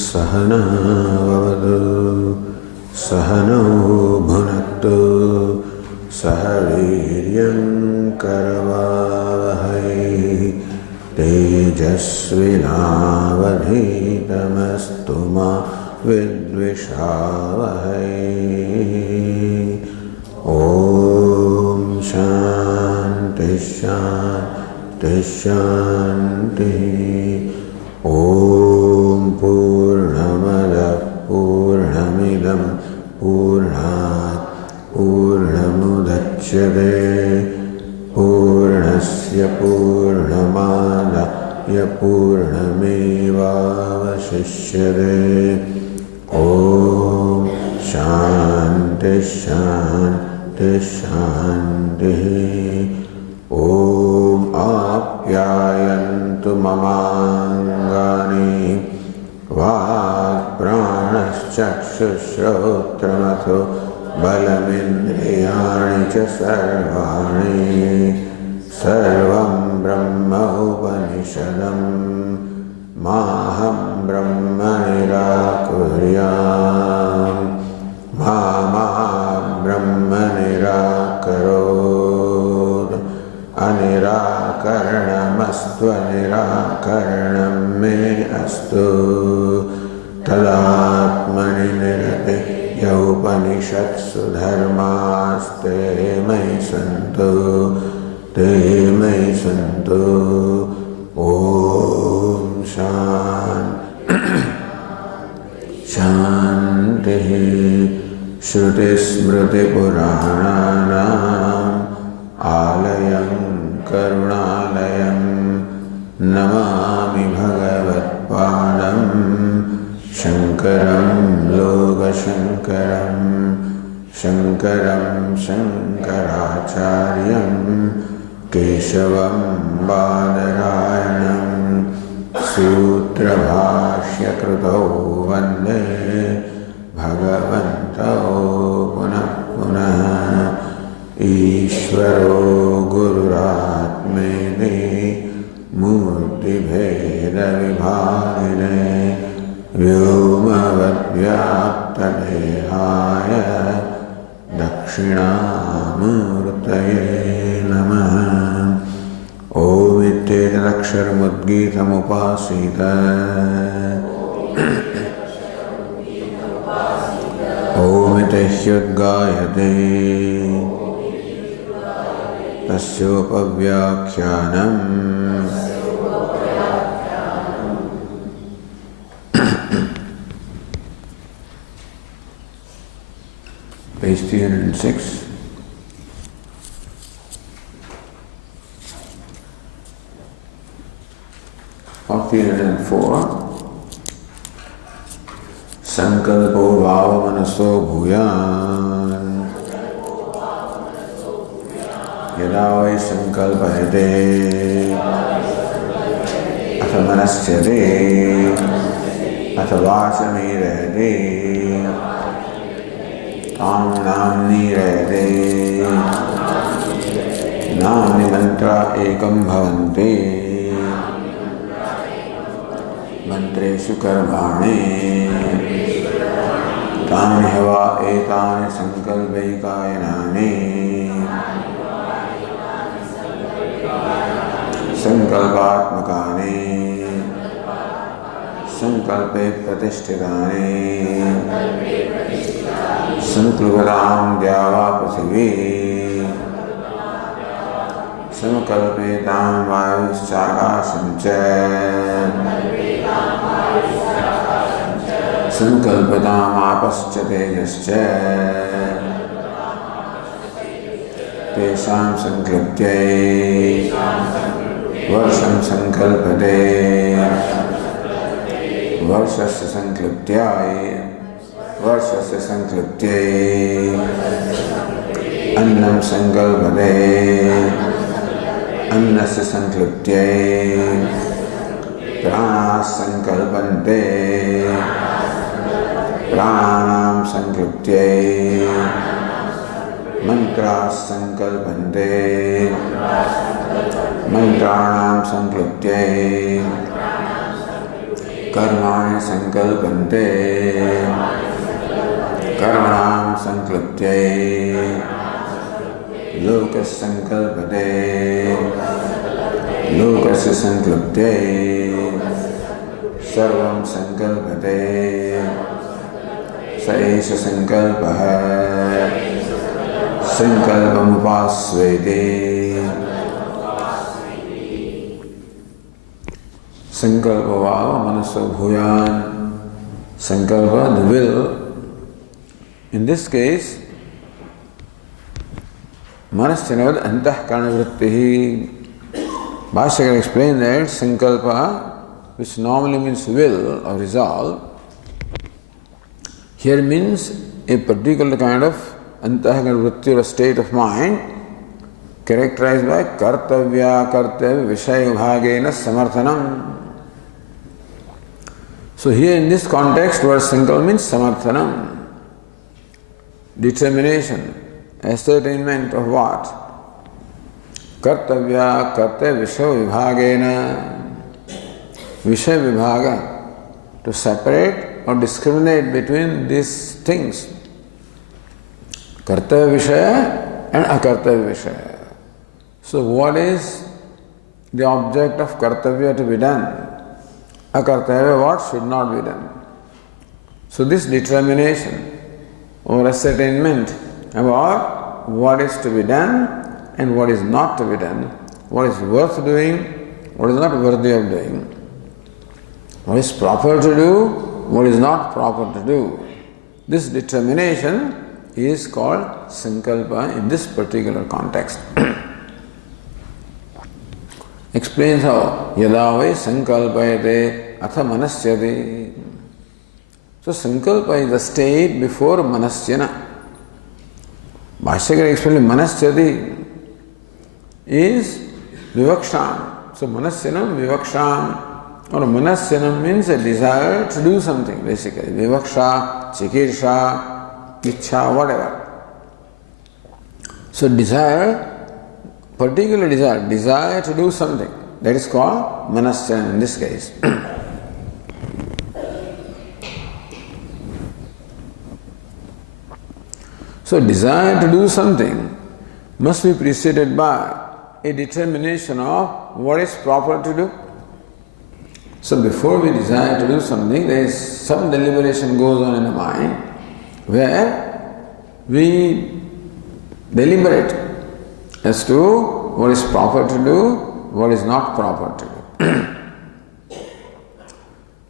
सहनाववतु सहनौ भुनक्तु सह वीर्यं करवावहै तेजस्विनावधीतमस्तु मा विद्विषावहै। ॐ शान्ति शान्ति शान्तिः। ॐ पूर्णमदः पूर्णमिदं पूर्णात् पूर्णमुदच्यते पूर्णस्य पूर्णमादाय पूर्णमेवावशिष्यते। ॐ शान्ति शान्ति शान्तिः। ॐ आप्यायन्तु ममाङ्गानि वाक्प्राणश्चक्षुश्रोत्रमथो बलमिन्द्रियाणि च सर्वाणि सर्वं ब्रह्म उपनिषदं माहं ब्रह्म निराकुर्याम् मा ब्रह्म निराकरोत्। अनिराकरणमस्तु अनिराकरणं मे अस्तु। तदात्मनि निरते उपनिषत्सु धर्मास्ते मयि सन्तु ते मयि सन्तु। ॐ शान्तिः। श्रुतिस्मृतिपुराणानाम् आलयं करुणालयं नमामि भगवत्पादं शङ्करं लोकशङ्करं शङ्करं शङ्कराचार्यं केशवं बादरायणं सूत्रभाष्यकृतौ वन्दे भगवन्तौ पुनः पुनः। ईश्वरो गुरुरात्मेति मूर्तिभेदविभागिने व्योमवद्व्याप्तदेहाय दक्षिणामूर्तये नमः। ॐ इत्येतदक्षरमुद्गीतमुपासीत ओमिति ह्युद्गायते तस्योपव्याख्यानम्। Page 306. Or 304. संकल्पो भावमनसो भूयान् यदा वै संकल्पयते अथ मनस्यते अथ वाचमीरयते तां नाम्नि रयते। नाम्नि मन्त्रा एकं भवन्ति मन्त्रेषु कर्माणि तानि ह्यवा एतानि संकल्पैकायनानि। संकल्पात्मकानि संकल्पे प्रतिष्ठितानि। संकल्पतां द्यावा पृथिवी संकल्पेतां वायुश्चाकाशं च संकल्पतामापश्च तेजश्च तेषां संक्लिप्त्यै वर्षं संकल्पते वर्षस्य संक्लिप्त्यै वर्षस्य संक्लिप्त्यै अन्नं संकल्पते अन्नस्य संक्लिप्त्यै प्राणाः संकल्पन्ते प्राणानां संक्लिप्त्यै मंत्राः संकल्पन्ते मंत्राणां संक्लिप्त्यै कर्माणि संकल्पन्ते कर्मणां संक्लृप्त्यै लोकस्य संकल्पते लोकस्य संक्लृप्त्यै सर्वं संकल्पते स एष संकल्पः संकल्पमुपास्वेति संकल्प भाव मनसो भूयान संकल्प the will. In this case manasyanavad antahkarana vrittihi. Bhashyakara explained that sankalpa, which normally means will or resolve, here means a particular kind of antahkarana vritti or a state of mind characterized by kartavya kartavya vishaya bhagena samarthanam. So here in this context, word sankalpa means samarthanam, determination, ascertainment of what? Kartavya kartavya vishaya vibhagena. Vishaya vibhaga, to separate or discriminate between these things. Kartavya vishaya and akartavya vishaya. So what is the object of kartavya to be done? Akartavya, what should not be done. So this determination or ascertainment about what is to be done and what is not to be done, what is worth doing, what is not worthy of doing, what is proper to do, what is not proper to do. This determination is called sankalpa in this particular context. Explains how yada vai sankalpayate atha manasyati. So sankalpa is the state before manasyana. Bhashyakara explained manasyati is vivaksham. So manasyanam vivaksham, or manasyanam means a desire to do something basically. Vivaksha, chikirsha, ichha, whatever. So desire, particular desire to do something, that is called manasyanam in this case. So desire to do something must be preceded by a determination of what is proper to do. So before we desire to do something, there is some deliberation goes on in the mind where we deliberate as to what is proper to do, what is not proper to do.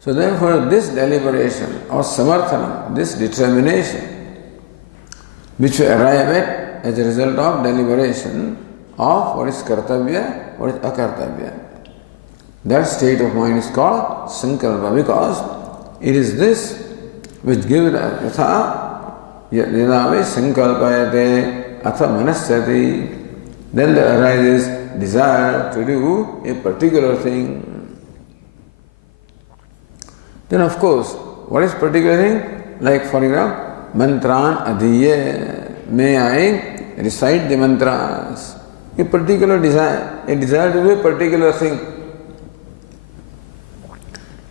So therefore this deliberation or samarthana, this determination which we arrive at as a result of deliberation of what is kartavya, what is akartavya, that state of mind is called sankalpa, because it is this which gives us yatha yadave sankalpayate atha manasyati. Then there arises desire to do a particular thing. Then of course, what is particular thing? Like for example, mantran adhiye, may I recite the mantras? A particular desire, a desire to do a particular thing.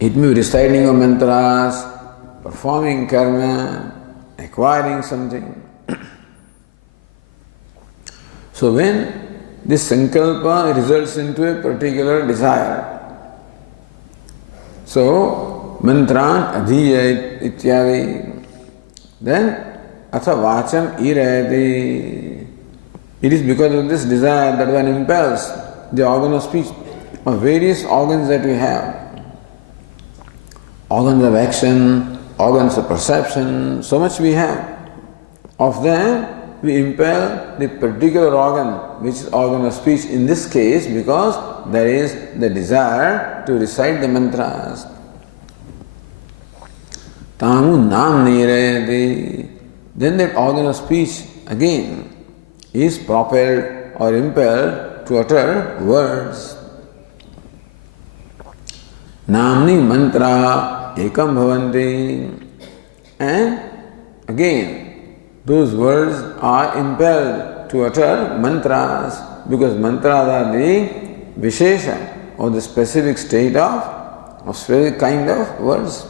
It may be reciting of mantras, performing karma, acquiring something. So when this sankalpa results into a particular desire, so mantran adhiya ityadi, then atha vacham irayati. It is because of this desire that one impels the organ of speech, or various organs that we have. Organs of action, organs of perception, so much we have. Of them, we impel the particular organ, which is organ of speech in this case, because there is the desire to recite the mantras. Tamu nam nirayati. Then that organ of speech again is propelled or impelled to utter words. Namni mantra ekam bhavanti. And again, those words are impelled to utter mantras, because mantras are the vishesha or the specific state of of specific kind of words.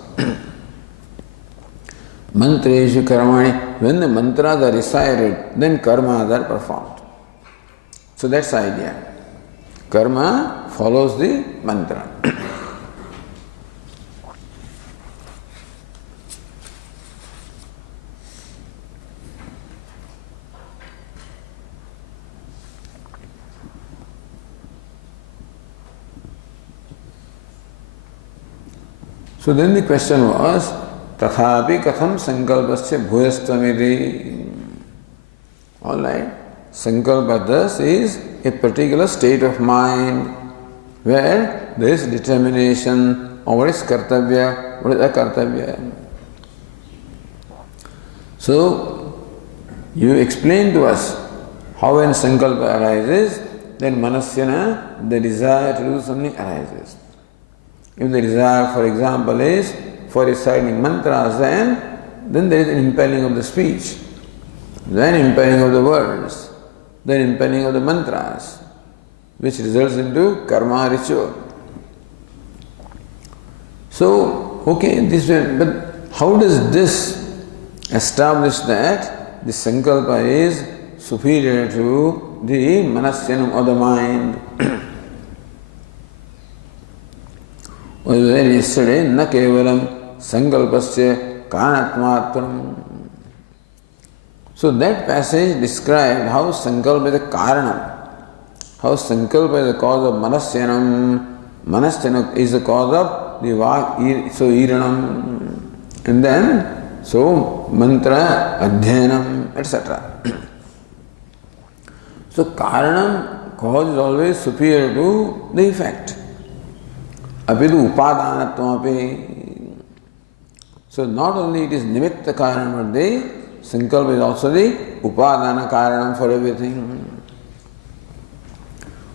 Mantreshu karmani, when the mantras are recited, then karmas are performed. So that's the idea. Karma follows the mantra. So then the question was, Tathapi katham sankalpasya bhuyastamiti. All right. Sankalpa thus is a particular state of mind where there is determination of what is kartavya, what is akartavya. So, you explain to us how when sankalpa arises, then manasyana, the desire to do something arises. If the desire, for example, is for reciting mantras, then there is an impelling of the speech, then impelling of the words, then impelling of the mantras, which results into karma ritual. So, okay, this way, but how does this establish that the sankalpa is superior to the manasyanam of the mind? We were there yesterday, na kevalam sankalpasya karanatmatram. So that passage described how sankalpa is the karanam, how sankalpa is the cause of manasyanam, manasyanam is the cause of the vak, so iranam, and then so mantra, adhyanam, etc. So karanam, cause is always superior to the effect. Apidu upadanatvam. So not only it is nimitta karanam, but the sankalpa is also the upadana karanam for everything.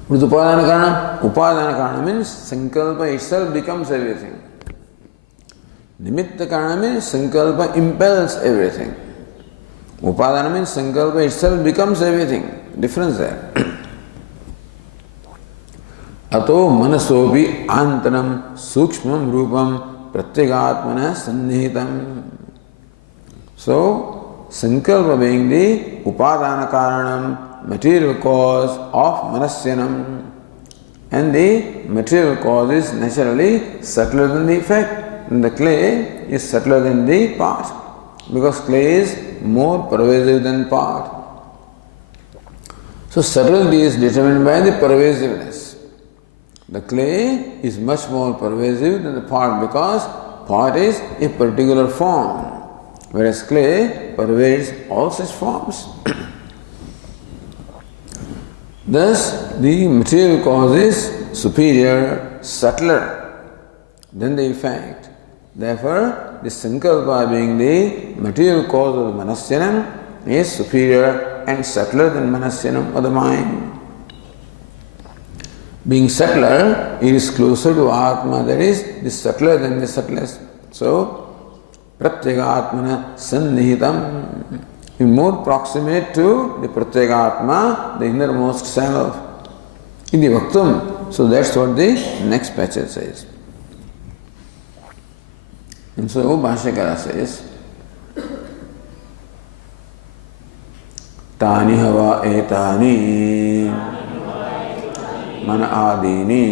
What is upadana karanam? Upadana karanam means sankalpa itself becomes everything. Nimitta karanam means sankalpa impels everything. Upadana means sankalpa itself becomes everything. Difference there. Ato manasopi antanam sukshmam rupam pratyagatmana sannihitam. So, sankalpa being the upadana karanam, material cause of manasyanam, and the material cause is naturally subtler than the effect, and the clay is subtler than the part, because clay is more pervasive than part. So, subtlety is determined by the pervasiveness. The clay is much more pervasive than the part because part is a particular form, whereas clay pervades all such forms. Thus, the material cause is superior, subtler than the effect. Therefore, the sankalpa being the material cause of the manasyanam is superior and subtler than manasyanam of the mind. Being subtler, it is closer to Atma, that is subtler than the subtlest. So, pratyagatmana sannihitam, more proximate to the pratyagatma, the innermost self, in the vaktum. So that's what the next passage says. And so Bhashyakara says, Tani hava etani मन आदीनि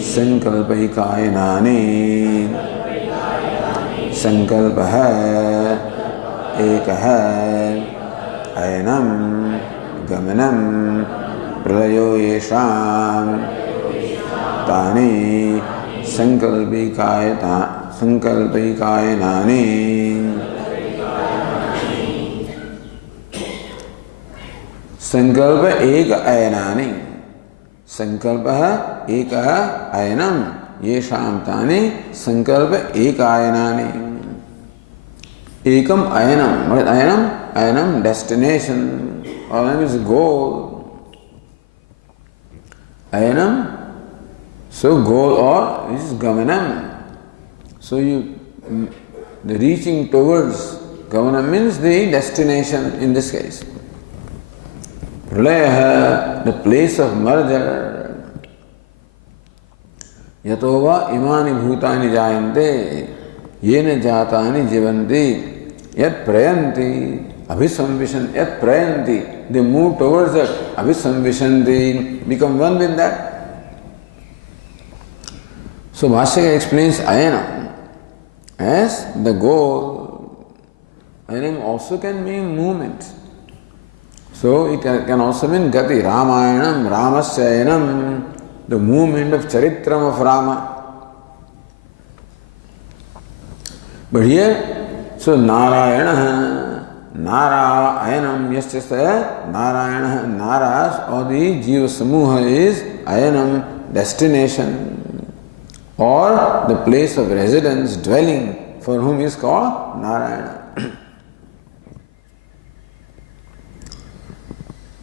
संकल्पैकायनानि संकल्पः एकः अयनं गमनं प्रलयो येषां तानि संकल्पैकायनानि. संकल्प एक अयनानि, संकल्प एक अयनम येषां तानि संकल्प एक अयनानि. Ekam ayanam. What is ayanam? Ayanam, destination. Ayanam is goal. Ayanam, so goal or this is gamanam. So the reaching towards, gamanam means the destination in this case. Pralaya, the place of merger. Yatova imani bhutani jayante yena jatani jivanti yat prayanti abhisamvishan yat prayanti. They move towards that. Abhisamvishanti, become one with that. So Bhashyaka explains ayanam as the goal. Ayanam also can mean movement. So it can also mean gati, Ramayanam, Ramasya ayanam, the movement of charitram of Rama. But here, so Narayana, Nara ayanam, yasya Narayana, Naras or the Jiva Samuha is ayanam, destination, or the place of residence, dwelling, for whom is called Narayana.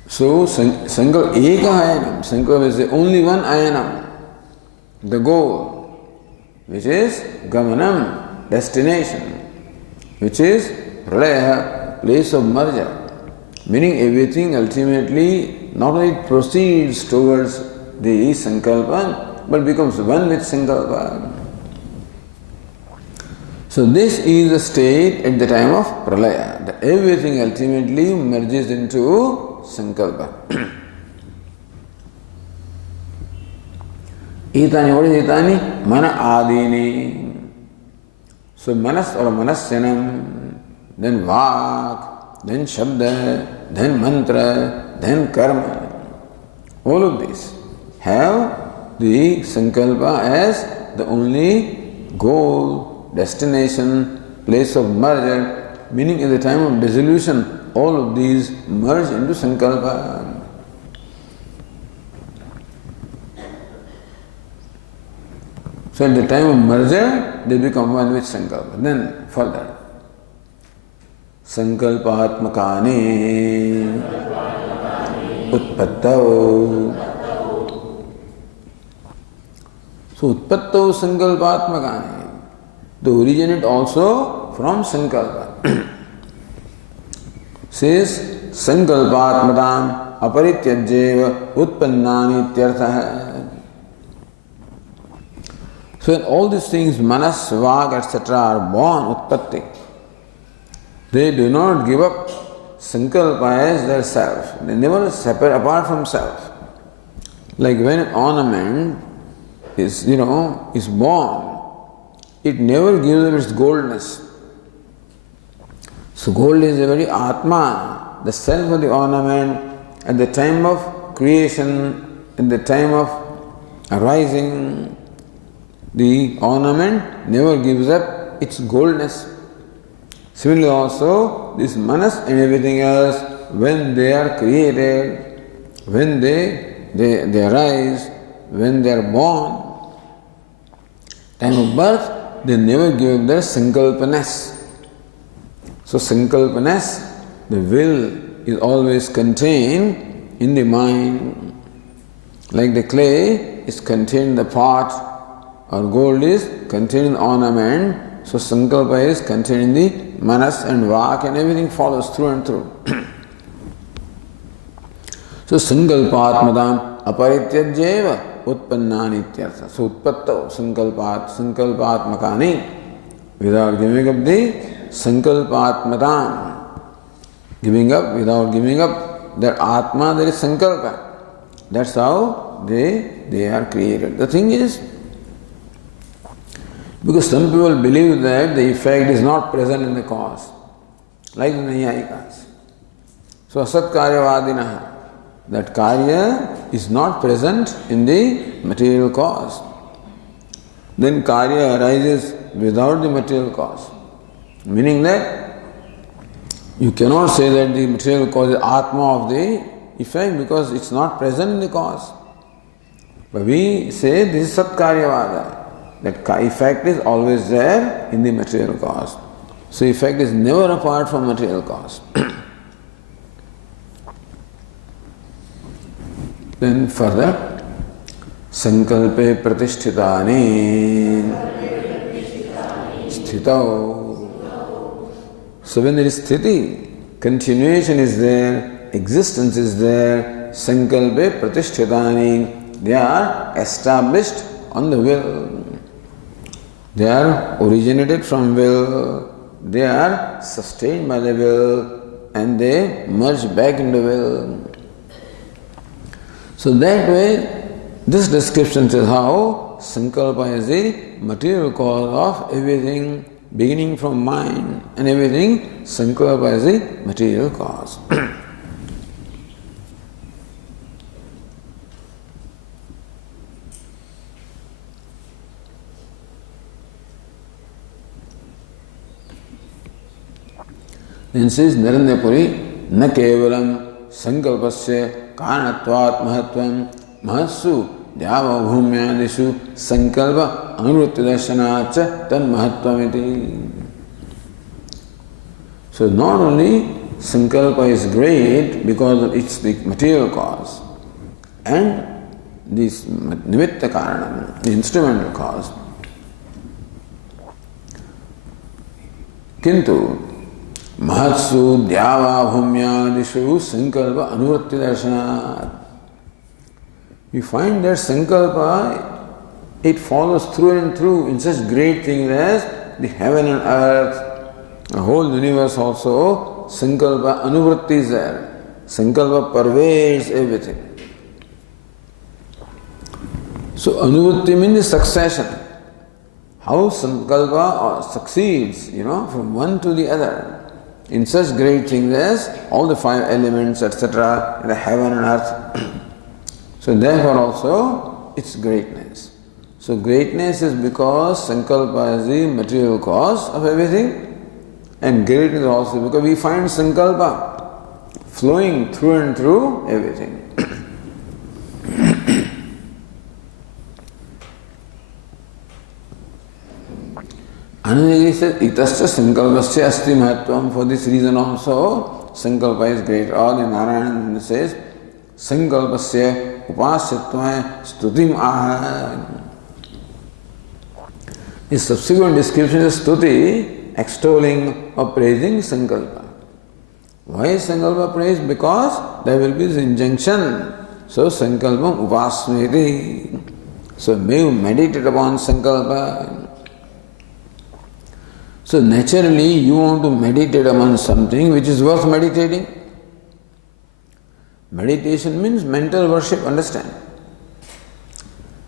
So, Sankalpa Eka Ayanam, Sankalpa is the only one Ayanam, the goal, which is Gamanam, destination, which is Pralaya, place of merger, meaning everything ultimately not only proceeds towards the Sankalpa, but becomes one with Sankalpa. So this is the state at the time of Pralaya, that everything ultimately merges into Sankalpa. Etani, what is Etani? Mana Adini. So Manas or Manasyanam, then Vak, then Shabda, then Mantra, then Karma. All of these have the Sankalpa as the only goal, destination, place of merger, meaning at the time of dissolution, all of these merge into Sankalpa. So at the time of merger, they become one with Sankalpa. Then further, Sankalpatmakane Utpattau. So Utpattau Sankalpatmakane. They originate also from Sankalpa. Says Sankalpatmadam aparityajeva utpannani ityartha. So when all these things, manas, vag, etc. are born, utpatti, they do not give up Sankalpa as their self. They never separate apart from self. Like when an ornament is born, it never gives up its goldness. So gold is the very Atma, the self of the ornament. At the time of creation, at the time of arising, the ornament never gives up its goldness. Similarly also, this manas and everything else, when they are created, when they arise, when they are born, time of birth, they never give up their sankalpanas. So sankalpanas, the will is always contained in the mind. Like the clay is contained in the pot, or gold is contained in the ornament, so sankalpa is contained in the manas and vak, and everything follows through and through. So sankalpatmadam aparityajeva utpannani ityartha. So utpattau sankalpatmakani, without giving up the Sankalpatmadam, giving up without giving up that Atma, there is Sankalpa. That's how they are created. The thing is, because some people believe that the effect is not present in the cause, like the Nayayikas. So Asatkaryavadinaha, that Karya is not present in the material cause. Then Karya arises without the material cause. Meaning that you cannot say that the material cause is Atma of the effect because it's not present in the cause. But we say this is Satkaryavada, that effect is always there in the material cause. So effect is never apart from material cause. Then further, Sankalpe Pratisthitani Sthitau. So when there is sthiti, continuation is there, existence is there, sankalpe pratisthitani, they are established on the will. They are originated from will, they are sustained by the will, and they merge back into will. So that way, this description says how Sankalpa is the material cause of everything, beginning from mind and everything. Sankalpa is the material cause. Then says Naranyapuri, na kevalam sankalpasya karanatvat mahatvam mahassu dyava bhumyadishu sankalpa anuruttidarshanacha tan mahattvamiti. So not only sankalpa is great because it's the material cause and this nimitta karanam, the instrumental cause, kintu Mahatsu Dhyava Bhumyadishu Sankalpa Anuvritti Darshanat. We find that Sankalpa, it follows through and through in such great things as the heaven and earth, the whole universe also. Sankalpa Anuvritti is there. Sankalpa pervades everything. So Anuvritti means succession. How Sankalpa succeeds, from one to the other. In such great things as all the five elements, etc., in the heaven and earth. So therefore also its greatness. So greatness is because Sankalpa is the material cause of everything, and greatness also because we find Sankalpa flowing through and through everything. Anandagiri says, itasya sankalpasya asti mahatvam. For this reason also, sankalpa is great. Or in Narayana says, sankalpasya upasyatva stutim aha. His subsequent description is stuti, extolling or praising sankalpa. Why is sankalpa praised? Because there will be this injunction. So sankalpam upasmeti. So may you meditate upon sankalpa. So naturally you want to meditate upon something which is worth meditating. Meditation means mental worship, understand?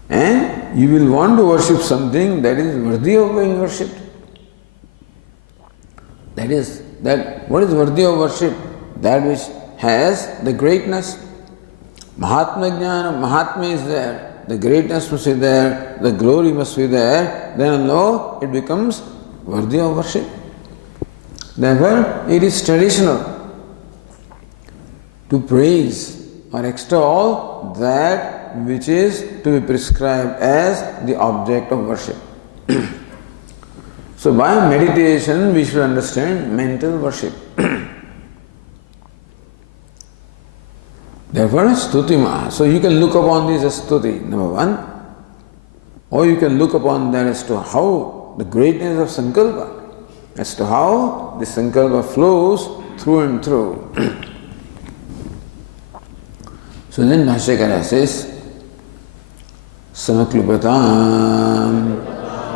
And you will want to worship something that is worthy of being worshipped. What is worthy of worship? That which has the greatness. Mahatma Jnana, Mahatma is there, the greatness must be there, the glory must be there, then no, it becomes worthy of worship. Therefore, it is traditional to praise or extol that which is to be prescribed as the object of worship. So by meditation we should understand mental worship. Therefore, stutima. So you can look upon this as stuti, number one, or you can look upon that as to how the greatness of Sankalpa, as to how the Sankalpa flows through and through. So then Bhashyakara says, Samaklupatam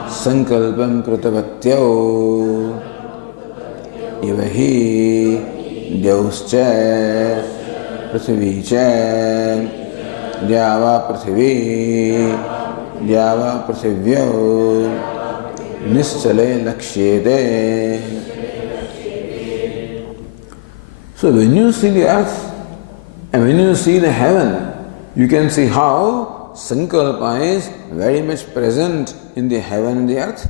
Sankalpam Krutavatyo Ivahi Dyauscha Prithvicha Dyava Prithvi Dyava Prithivyo Nischale Lakshyete. So when you see the earth and when you see the heaven, you can see how Sankalpa is very much present in the heaven and the earth.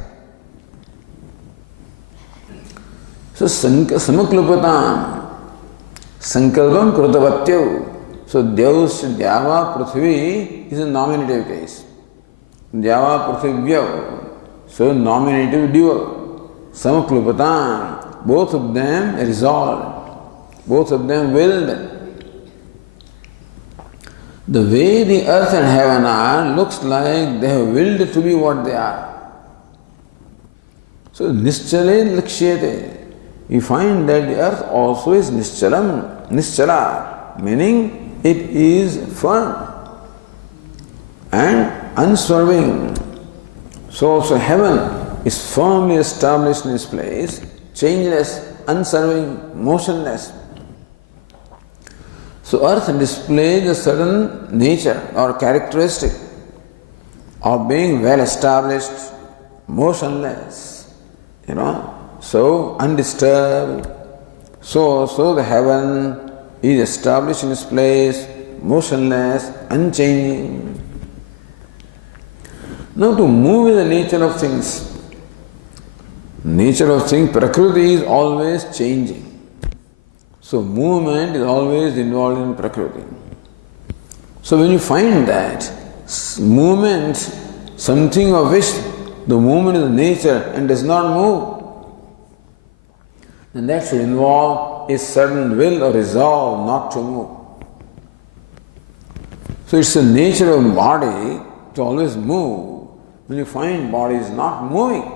So Samaklupatam Sankalpam Krutavatyo. So Dyava Prithvi is a nominative case. Dyava Prithivyo. So nominative dual. Samaklupatam. Both of them resolved. Both of them willed. The way the earth and heaven are looks like they have willed to be what they are. So Nischale Lakshyate. We find that the earth also is Nischalam, Nischala, meaning it is firm. And unswerving. So also heaven is firmly established in its place, changeless, unswerving, motionless. So earth displays a certain nature or characteristic of being well established, motionless, so undisturbed. So the heaven is established in its place, motionless, unchanging. Now to move is the nature of things. Nature of things, Prakriti is always changing. So movement is always involved in Prakriti. So when you find that movement, something of which the movement is nature and does not move, then that should involve a certain will or resolve not to move. So it's the nature of body to always move. When you find body is not moving,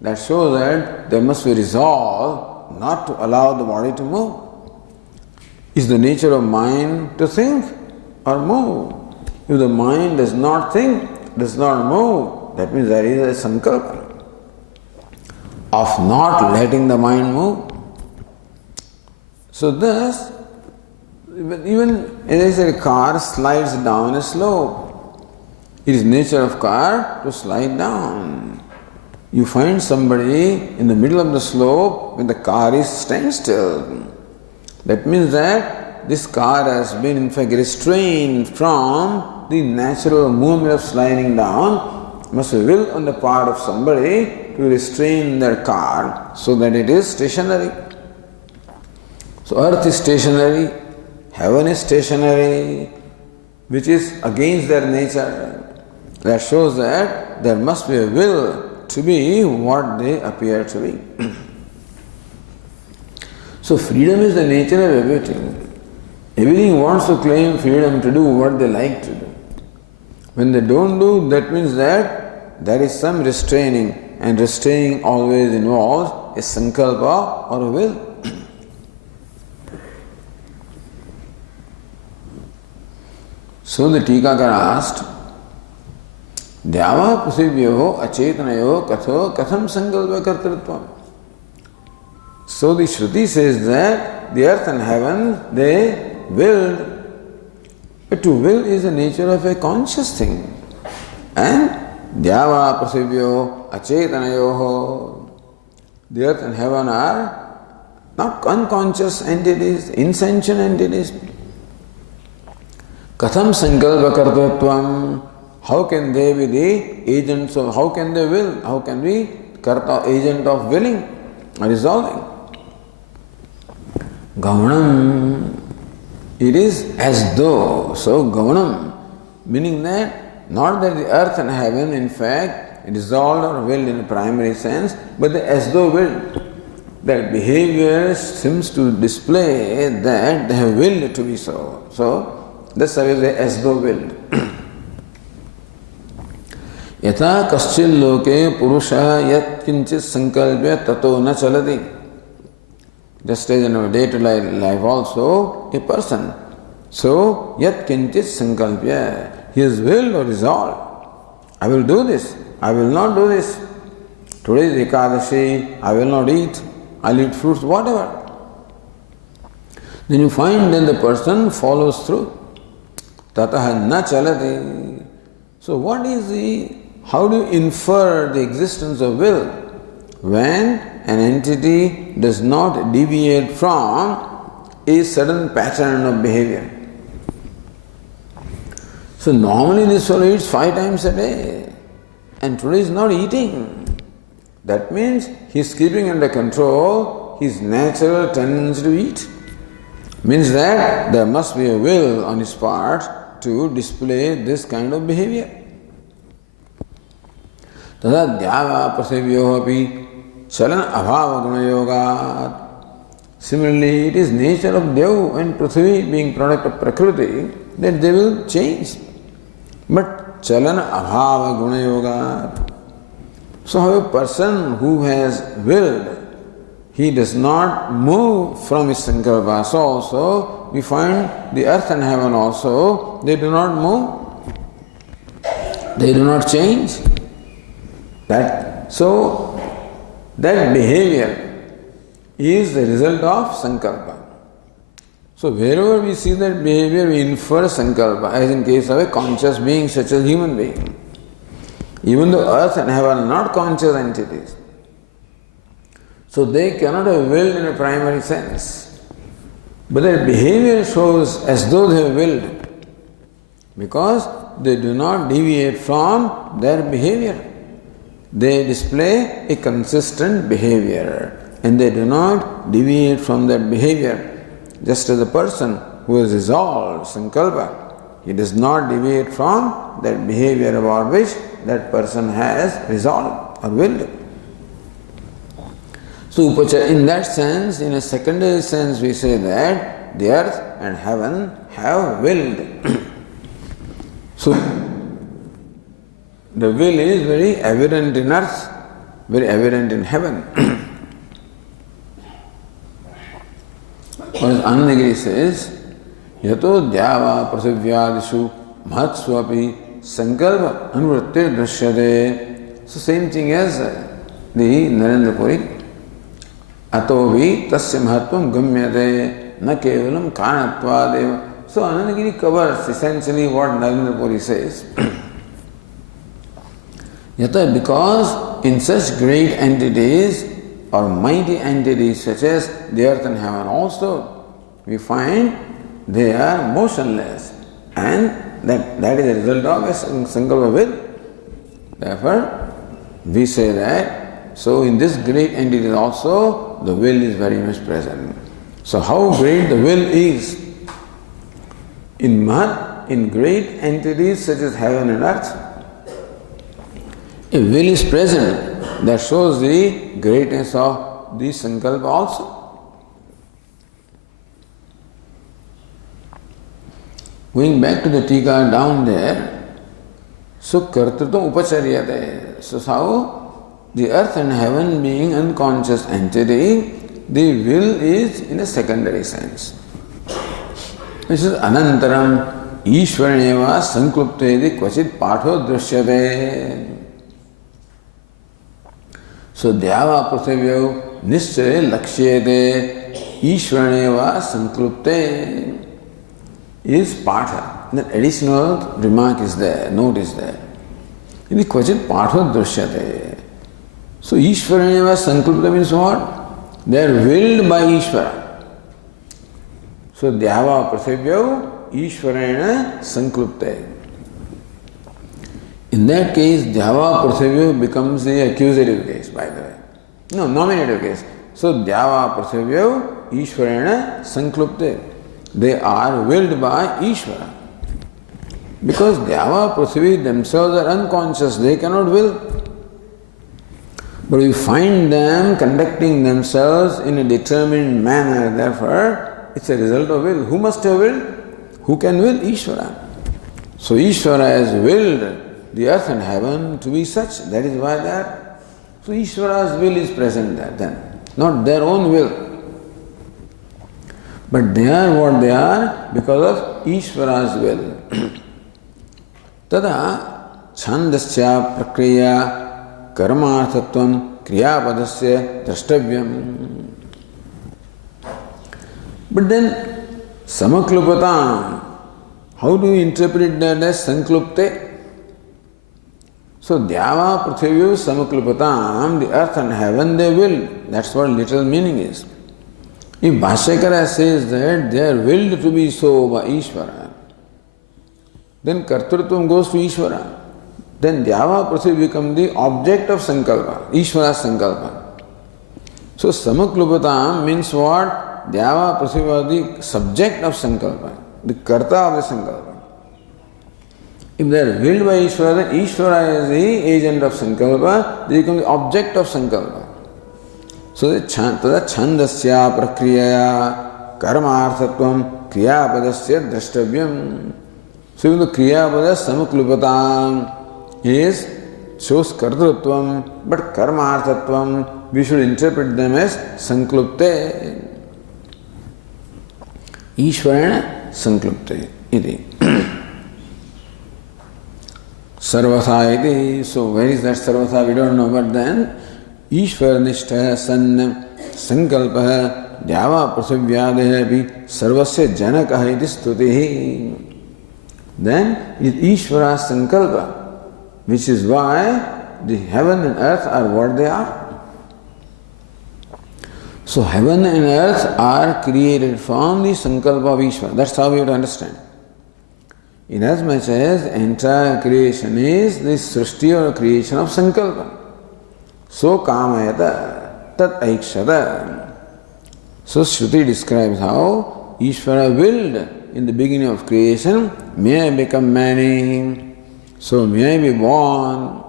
that shows that there must be resolve not to allow the body to move. Is the nature of mind to think or move? If the mind does not think, does not move, that means there is a sankalpa of not letting the mind move. So thus, even as a car slides down a slope, it is nature of car to slide down. You find somebody in the middle of the slope when the car is standstill. That means that this car has been in fact restrained from the natural movement of sliding down. Must be will on the part of somebody to restrain their car so that it is stationary. So earth is stationary, heaven is stationary, which is against their nature. That shows that there must be a will to be what they appear to be. So freedom is the nature of everything. Everything wants to claim freedom to do what they like to do. When they don't do, that means that there is some restraining, and restraining always involves a sankalpa or a will. So the Tikakara asked, Dyava prasivyo achetanayo katho katham sankalpa kartritvam. So the Shruti says that the earth and heaven, they willed. But to will is the nature of a conscious thing. And Dyava prasivyo achetanayo. The earth and heaven are not unconscious entities, insentient entities. Katham sankalpa kartatvam. How can they be the agents of, how can they will? How can we karta, agent of willing or resolving? Gavanam, it is as though. So gavanam, meaning that not that the earth and heaven in fact resolved or willed in a primary sense, but as though willed. That behavior seems to display that they have willed to be so. So that's how they as though willed. Yatha kaschil loke purusha yat kinchit sankalpya tato na chalati. Just as in our day-to-day life also, a person. So, yat kinchit sankalpya. He is willed or resolved. I will do this. I will not do this. Today is Ekadashi. I will not eat. I'll eat fruits, whatever. Then you find then the person follows through. Tataha na chalati. So what is how do you infer the existence of will when an entity does not deviate from a certain pattern of behavior? So normally this fellow eats 5 times a day and today is not eating. That means he is keeping under control his natural tendency to eat. Means that there must be a will on his part to display this kind of behavior. Tada dhyava prasavyo api chalan abhava guna yogat. Similarly, it is nature of Dev and Prithvi being product of Prakriti that they will change. But chalan abhava guna yogat. So how a person who has willed, he does not move from his sankalpa. So also we find the earth and heaven also, they do not move. They do not change. So, that behavior is the result of sankalpa. So, wherever we see that behavior, we infer sankalpa, as in case of a conscious being such as human being. Even though earth and heaven are not conscious entities, so they cannot have willed in a primary sense. But their behavior shows as though they have willed, because they do not deviate from their behavior. They display a consistent behavior and they do not deviate from that behavior. Just as a person who has resolved sankalpa, he does not deviate from that behavior about which that person has resolved or willed. So, in that sense, in a secondary sense, we say that the earth and heaven have willed. So, the will is very evident in earth, very evident in heaven. Whereas Anandagiri says, Yato Dhyava Prasivyadishu Mahatswapi Sankalpa Anuvrittir Drishyate. So, same thing as the Narendra Puri. Atovi Tasya Mahatvam Gamyate Na Kevalam Kanatva. So, Anandagiri covers essentially what Narendra Puri says. Yata, because in such great entities or mighty entities such as the earth and heaven also, we find they are motionless, and that is a result of a sankalpa will. Therefore, we say that, so in this great entity also, the will is very much present. So how great the will is? In great entities such as heaven and earth, a will is present that shows the greatness of the sankalpa also. Going back to the tika down there, so kartrutvam upacharyate. So how the earth and heaven being unconscious entity, the will is in a secondary sense. This is anantaram ishvaraneva sankluptedi kvachit patho drishyate. So Dhyava Prasavyav Nishchaye Lakshyate Ishvaraneva Sanklupte is Patha. That additional remark is there, note is there. In the Kvachit Patha Drishyate. So Ishvaraneva Sanklupte means what? They are willed by Ishvara. So Dhyava Prasavyav Ishvarana Sanklupte. In that case, Dhyava Prasavyav becomes the accusative case, by the way. No, nominative case. So Dhyava Prasavyav Ishvarana Sanklupte. They are willed by Ishvara. Because Dhyava Prasavyav themselves are unconscious, they cannot will. But we find them conducting themselves in a determined manner, therefore, it's a result of will. Who must have willed? Who can will? Ishvara. So Ishvara has willed the earth and heaven to be such. That is why that. So Ishvara's will is present there then, not their own will. But they are what they are because of Ishvara's will. Tada Chhandogya prakriya karmarthatvam kriyapadasya drashtavyam. But then samaklupatam, how do you interpret that as sanklupte? So Dhyava Prithivyu Samaklupatam, the earth and heaven they will. That's what literal meaning is. If Bhashyakara says that they are willed to be so by Ishvara, then Kartrutvam goes to Ishvara. Then Dhyava Prithivyu become the object of Sankalpa, Ishvara's Sankalpa. So Samaklupatam means what? Dhyava Prithivyu are the subject of Sankalpa, the Karta of the Sankalpa. If they are willed by Ishvara, then Ishvara is the agent of Sankalpa, they become the object of Sankalpa. So the Chhandogya prakriya karmarthatvam kriyapadasya drashtavyam. So even the kriyapada samaklupatam shows kartrutvam, but karmarthatvam, we should interpret them as sanklupte. Ishvarana sanklupte iti. Sarvatha iti. So where is that Sarvatha? We don't know. But then Ishvaranishta san sankalpa dyava prasavyadehi sarvasya janaka iti stutihi. Then it is Ishvara sankalpa, which is why the heaven and earth are what they are. So heaven and earth are created from the sankalpa of Ishvara. That's how we have to understand. Inasmuch as the entire creation is the srishti or creation of sankalpa. So kamayata tat aikshata. So Shruti describes how Ishvara willed in the beginning of creation, may I become many, so may I be born.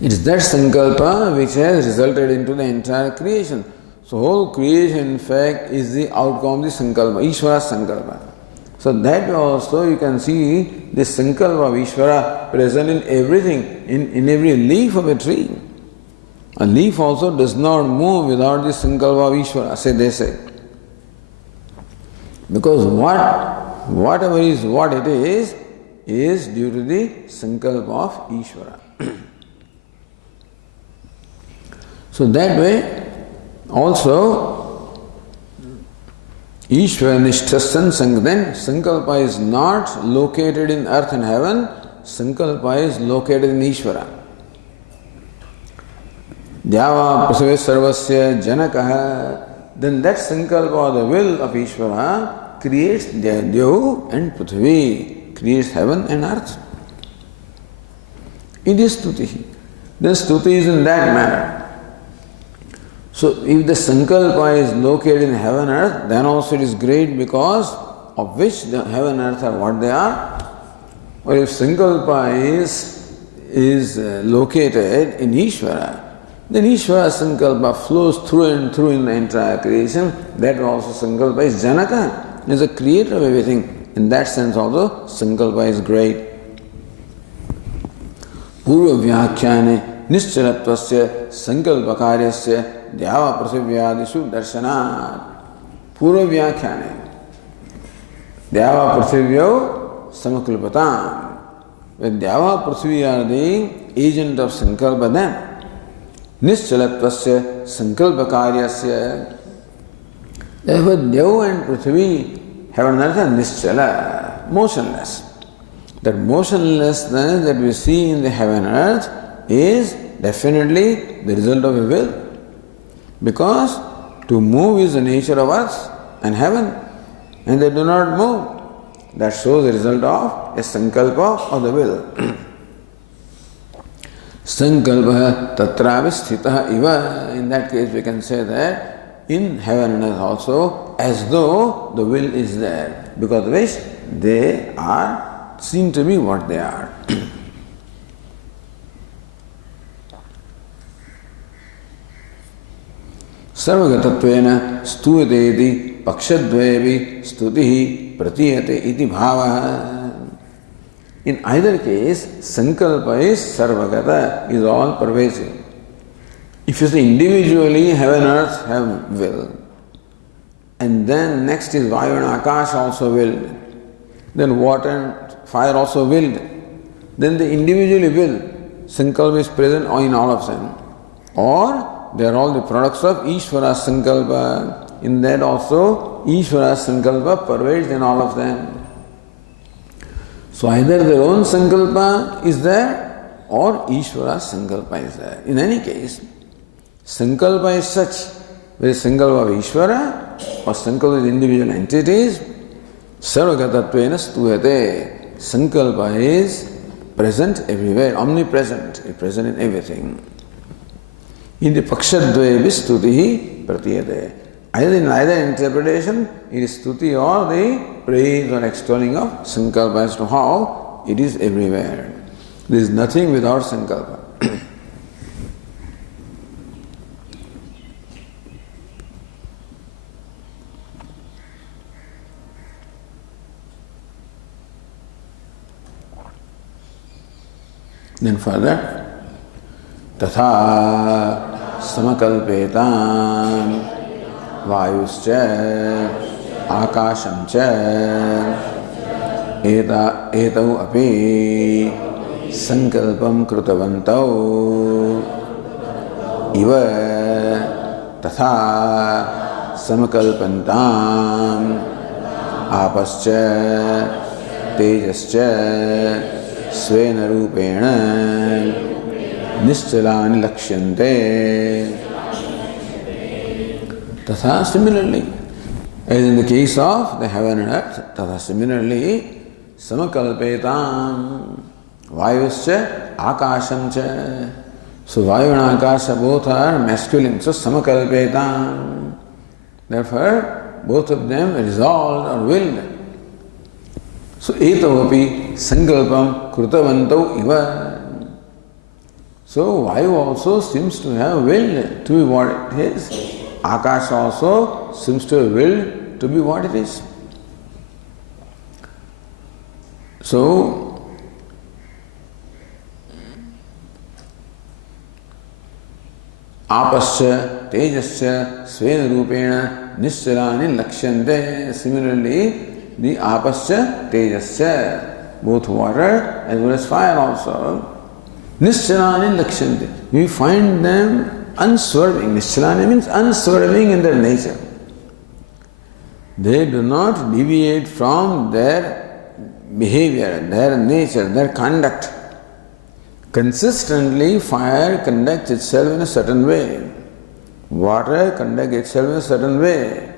It is that sankalpa which has resulted into the entire creation. So whole creation in fact is the outcome of the sankalpa, Ishvara sankalpa. So that way also you can see the sankalpa of Ishvara present in everything, in every leaf of a tree. A leaf also does not move without the sankalpa of Ishvara, they say. Because whatever is what it is due to the sankalpa of Ishvara. So that way also Ishvaranishtasan Sankalpa, then sankalpa is not located in earth and heaven, sankalpa is located in Ishvara. Dyava prasave sarvasya janakaha, then that sankalpa, the will of Ishvara, creates Dev and Prithvi, creates heaven and earth. It is stuti. The stuti is in that manner. So if the sankalpa is located in heaven and earth, then also it is great because of which the heaven and earth are what they are. Or if sankalpa is located in Ishvara, then Ishvara sankalpa flows through and through in the entire creation. That also sankalpa is Janaka, is the creator of everything. In that sense also sankalpa is great. Purva vyakhyane nischalattvasya sankalpakaryasya Dyava prasivyadishu darshanat. Purva vyakhyane Dyava prasivyo samakulpatam. When Dyava Prithvi are the agent of sankalpa, then Nischalattvasya sankalpakaryasya. Therefore, Dev and Prithvi have another nischala, motionless. That motionlessness that we see in the heaven and earth is definitely the result of a will. Because to move is the nature of earth and heaven, and they do not move. That shows the result of a sankalpa of the will. Sankalpa tatravi sthita iva. In that case we can say that in heaven and earth also, as though the will is there, because of which they are seen to be what they are. Sarvagatattvena stuyate pakshadvayevi stutihi pratiyate iti bhavaha. In either case, sankalpa is sarvagata, is all pervasive. If you say individually heaven and earth have will, and then next is Vayu and Akash also willed, then water and fire also willed, then they individually will. Sankalpa is present in all of them. Or they are all the products of Ishvara Sankalpa. In that also, Ishvara Sankalpa pervades in all of them. So either their own Sankalpa is there or Ishvara Sankalpa is there. In any case, Sankalpa is such, whether Sankalpa of Ishvara or Sankalpa of individual entities, Sarvagatatvena stuyate. Sankalpa is present everywhere, omnipresent, is present in everything. In the pakshadvaye stutihi pratiyate. Either in either interpretation, it is stuti or the praise or extolling of sankalpa as to how it is everywhere. There is nothing without sankalpa. Then further, tatha samakalpetam vayuscha akashamcha एतौ अपि संकल्पं कृतवन्तौ इव तथा समकल्पन्ताम् आपश्च तेजश्च स्वेन रूपेण निश्चलानि लक्ष्यन्ते तथा similarly as in the case of the heaven and earth तथा similarly samakalpetam vayuscha akashamcha. So vayu and akasha both are masculine, so samakalpetam, therefore both of them resolved or willed. So etau api sankalpam krutavantau iva. So vayu also seems to have willed to be what it is. Akasha also seems to have willed to be what it is. So Apasya, Tejasya, Svena Rupena, Nischalani Lakshante. Similarly, the Apasya, Tejasya, both water as well as fire also, Nischalani Lakshante. We find them unswerving. Nischalani means unswerving in their nature. They do not deviate from their behavior, their nature, their conduct. Consistently, fire conducts itself in a certain way. Water conducts itself in a certain way.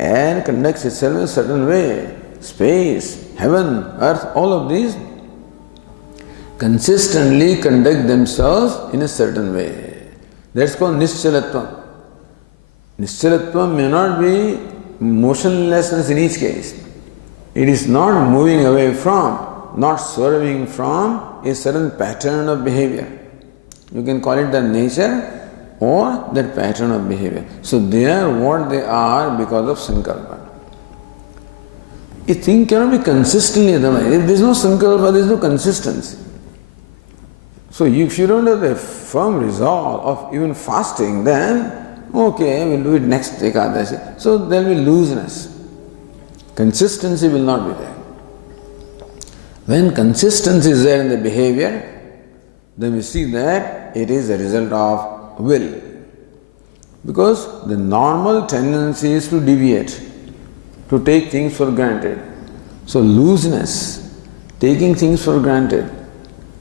Air conducts itself in a certain way. Space, heaven, earth, all of these consistently conduct themselves in a certain way. That's called Nischalatvam. Nischalatvam may not be motionlessness in each case. It is not moving away from, not swerving from a certain pattern of behavior. You can call it the nature or that pattern of behavior. So they are what they are because of sankalpa. A thing cannot be consistently otherwise. If there is no sankalpa, there is no consistency. So if you don't have a firm resolve of even fasting, then okay, we'll do it next Ekadashi. So there will be looseness. Consistency will not be there. When consistency is there in the behavior, then we see that it is a result of will. Because the normal tendency is to deviate, to take things for granted. So looseness, taking things for granted,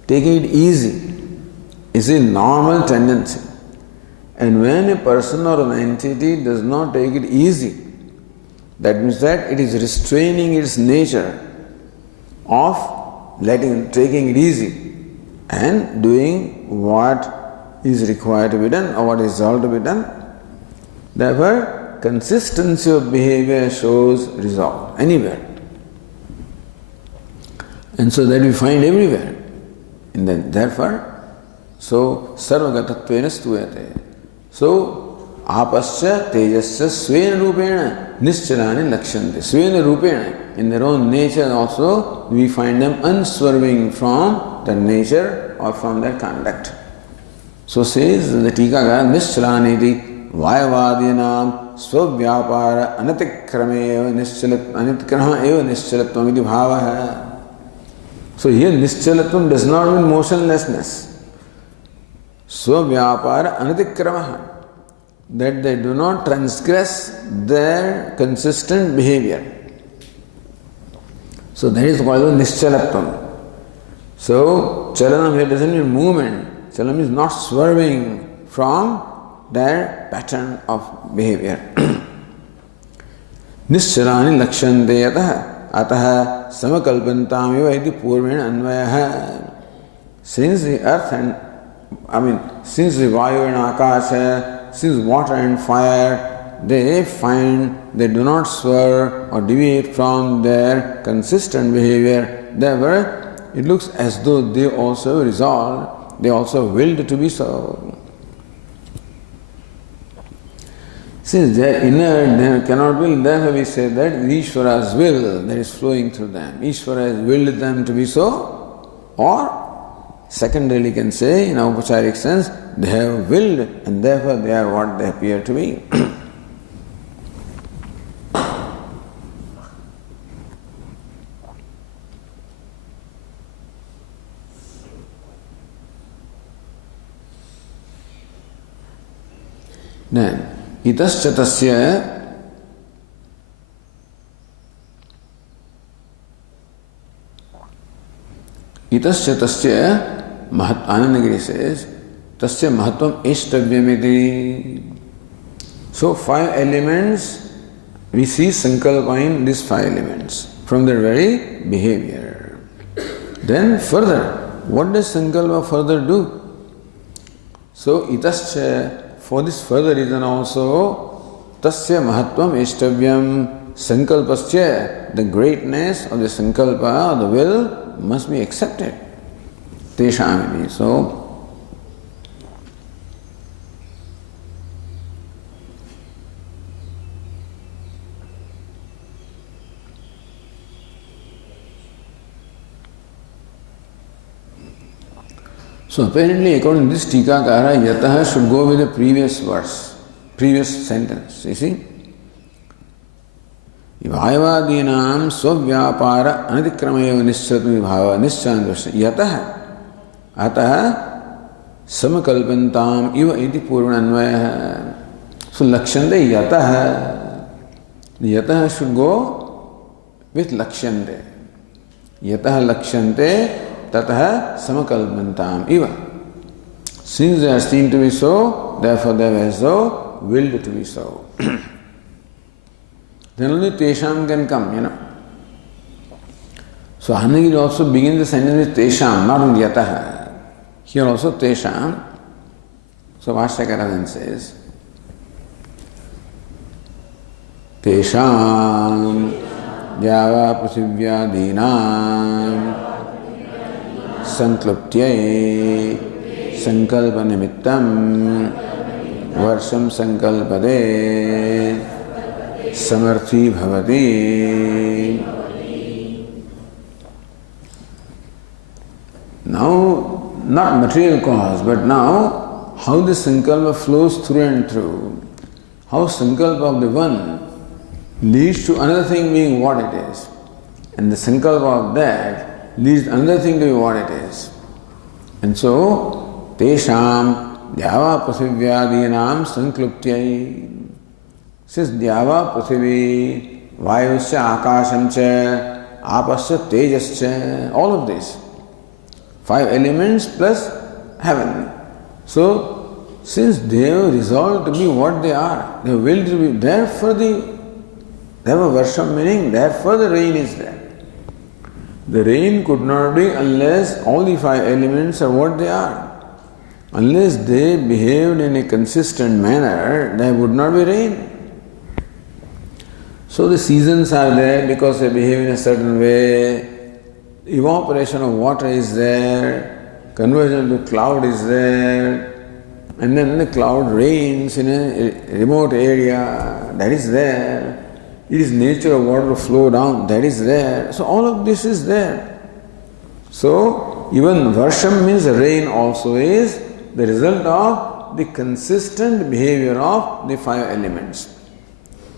taking it easy is a normal tendency. And when a person or an entity does not take it easy, that means that it is restraining its nature of taking it easy and doing what is required to be done or what is resolved to be done. Therefore, consistency of behavior shows resolve anywhere. And so that we find everywhere. And then therefore, so sarvagatatvena stuyate. So Apasya tejasya svena rupena nischalani lakshante. Svena rupena, in their own nature also, we find them unswerving from their nature or from their conduct. So says the Tikakara, nischalani vayavadyanam swavyapara anatikrama eva nischalattvam iti bhavaha. So here nischalattvam does not mean motionlessness. Swavyapara anatikrama, that they do not transgress their consistent behavior. So that is called nischalatvam. So chalanam here doesn't mean movement. Chalanam is not swerving from their pattern of behavior. Nischalani lakshante ataha samakalpantam eva iti purvena anvayaha. Since the earth and since the vayu and akasha, since water and fire, they do not swerve or deviate from their consistent behavior. Therefore, it looks as though they also resolved, they also willed to be so. Since they are inert, they cannot will, therefore we say that Ishvara's will that is flowing through them. Ishvara has willed them to be so, or secondarily can say, in Upacharic sense, they have willed and therefore they are what they appear to be. Then, itascha tasya Anandagiri says, tasya mahatvam ishtavyamiti. So 5 elements, we see sankalpa in these 5 elements from their very behavior. Then further, what does sankalpa further do? So itascha, for this further reason also, tasya mahatvam ishtavyam, sankalpasya, the greatness of the sankalpa, of the will, must be accepted. Teshamiti. So apparently, according to this Tikakara, yataha should go with the previous verse, previous sentence. You see? Vibhavadinam swavyapara anatikramayeva nischatu vibhava nischandvasya yataha ataha samakalpantam iva iti purvananvaya. So lakshante yataha. Yataha should go with lakshante. Yataha lakshante tataha samakalpantam iva. Since they are seen to be so, therefore they were so, willed to be so. Then only Tesham can come, So Anandagiri also begins the sentence with Tesham, not with Yataha. Here also Tesham. So Vashyakara then says, Tesham Java Prasivyadinam Sankluptyai Sankalpa Nimittam Varsham Sankalpade Samarthi Bhavati. Now, not material cause, but now how the sankalpa flows through and through. How sankalpa of the one leads to another thing being what it is. And the sankalpa of that leads another thing to be what it is. And so, Tesham Dyava Prasivyadinam Sankluptyai. Says Dyava Prithvi, Vayusya Akashamcha, Apasya Tejascha, all of this. 5 elements plus heaven. So, since they have resolved to be what they are, they will to be, therefore they have a Varsham, meaning therefore the rain is there. The rain could not be unless all the 5 elements are what they are. Unless they behaved in a consistent manner, there would not be rain. So the seasons are there because they behave in a certain way. Evaporation of water is there, conversion to cloud is there, and then the cloud rains in a remote area, that is there. It is nature of water to flow down, that is there. So all of this is there. So even Varsham means rain also is the result of the consistent behavior of the 5 elements.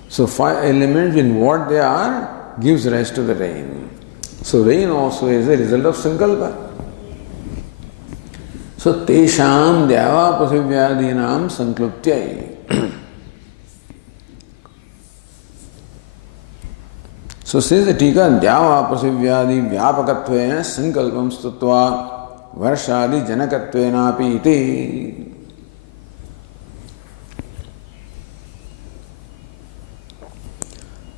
So 5 elements in what they are gives rise to the rain. So rain also is a result of sankalpa. So Tesham Dyava Prasivyadinam Sankluptyai. So says the Tika, Dyava Prasivyadi Vyapakatvena Sankalpam Stutva Varshadi Janakatvena api iti.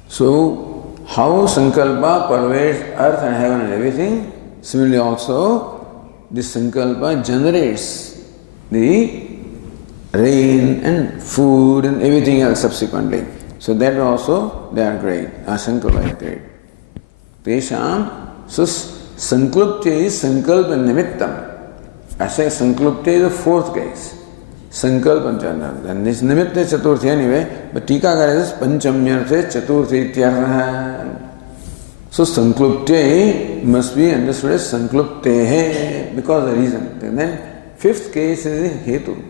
So, how Sankalpa pervades earth and heaven and everything, similarly also, this Sankalpa generates the rain and food and everything else subsequently. So that also, they are great. Sankalpa is great. Tesham, so Sankluptya is Sankalpa Nimittam. I say Sankluptya is the 4th case. Sankalpa Jana. And this Nimitta is Chaturthi anyway, but Tikakara is Panchamyarthe Chaturthi Ityartha. So Sanklupte must be understood as Sankluptehe because of the reason. And then 5th case is the Hetu.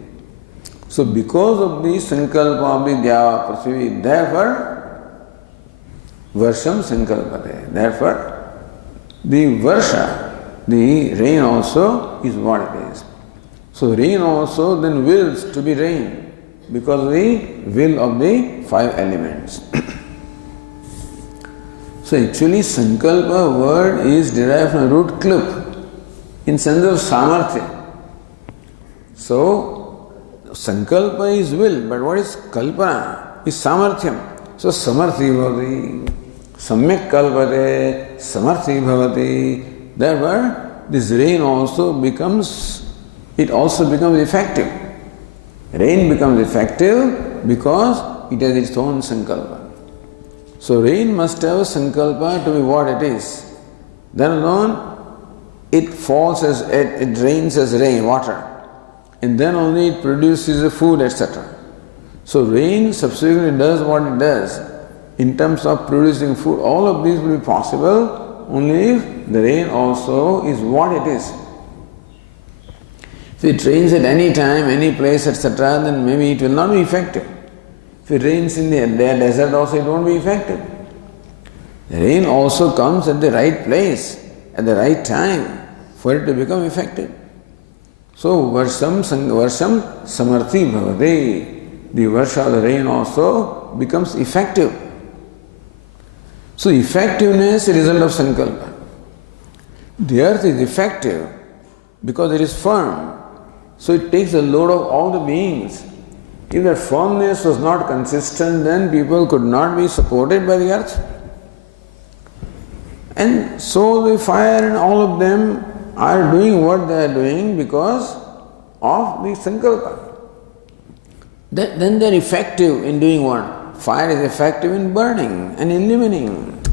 So because of the Sankalpa of the Dyava Prithvi, therefore Varsham Sankalpate. Therefore the Varsha, the rain also is what it is. So rain also then wills to be rain. because of the will of the five elements. So actually sankalpa word is derived from the root klip in sense of samarthya. So sankalpa is will, but what is kalpana? Is samarthyam. So samarthi bhavati, samyak kalpate, samarthi bhavati. Therefore, this rain also becomes effective. Rain becomes effective because it has its own sankalpa. So rain must have a sankalpa to be what it is. Then alone it rains as rain, water. And then only it produces the food, etc. So rain subsequently does what it does in terms of producing food. All of these will be possible only if the rain also is what it is. If it rains at any time, any place, etc., then maybe it will not be effective. If it rains in the desert also, it won't be effective. The rain also comes at the right place, at the right time, for it to become effective. So, varsham samarthi bhavati. The varsha of the rain also becomes effective. So, effectiveness is a result of sankalpa. The earth is effective because it is firm. So, it takes the load of all the beings. If that firmness was not consistent, then people could not be supported by the earth. And so the fire and all of them are doing what they are doing because of the sankalpa. Then they are effective in doing what? Fire is effective in burning and illuminating.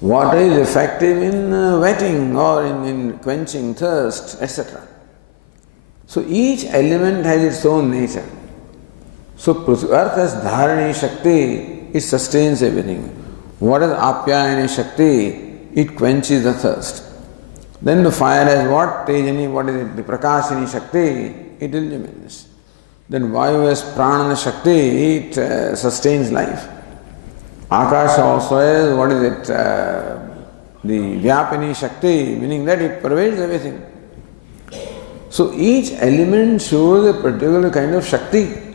Water is effective in wetting or in quenching thirst, etc. So each element has its own nature. So earth has dharani shakti, it sustains everything. What is apyayani shakti? It quenches the thirst. Then the fire has what? Tejani, what is it? The prakashini shakti, it illumines. Then vayu has pranana shakti, it sustains life. Akasha also has, what is it? The vyapini shakti, meaning that it pervades everything. So each element shows a particular kind of shakti.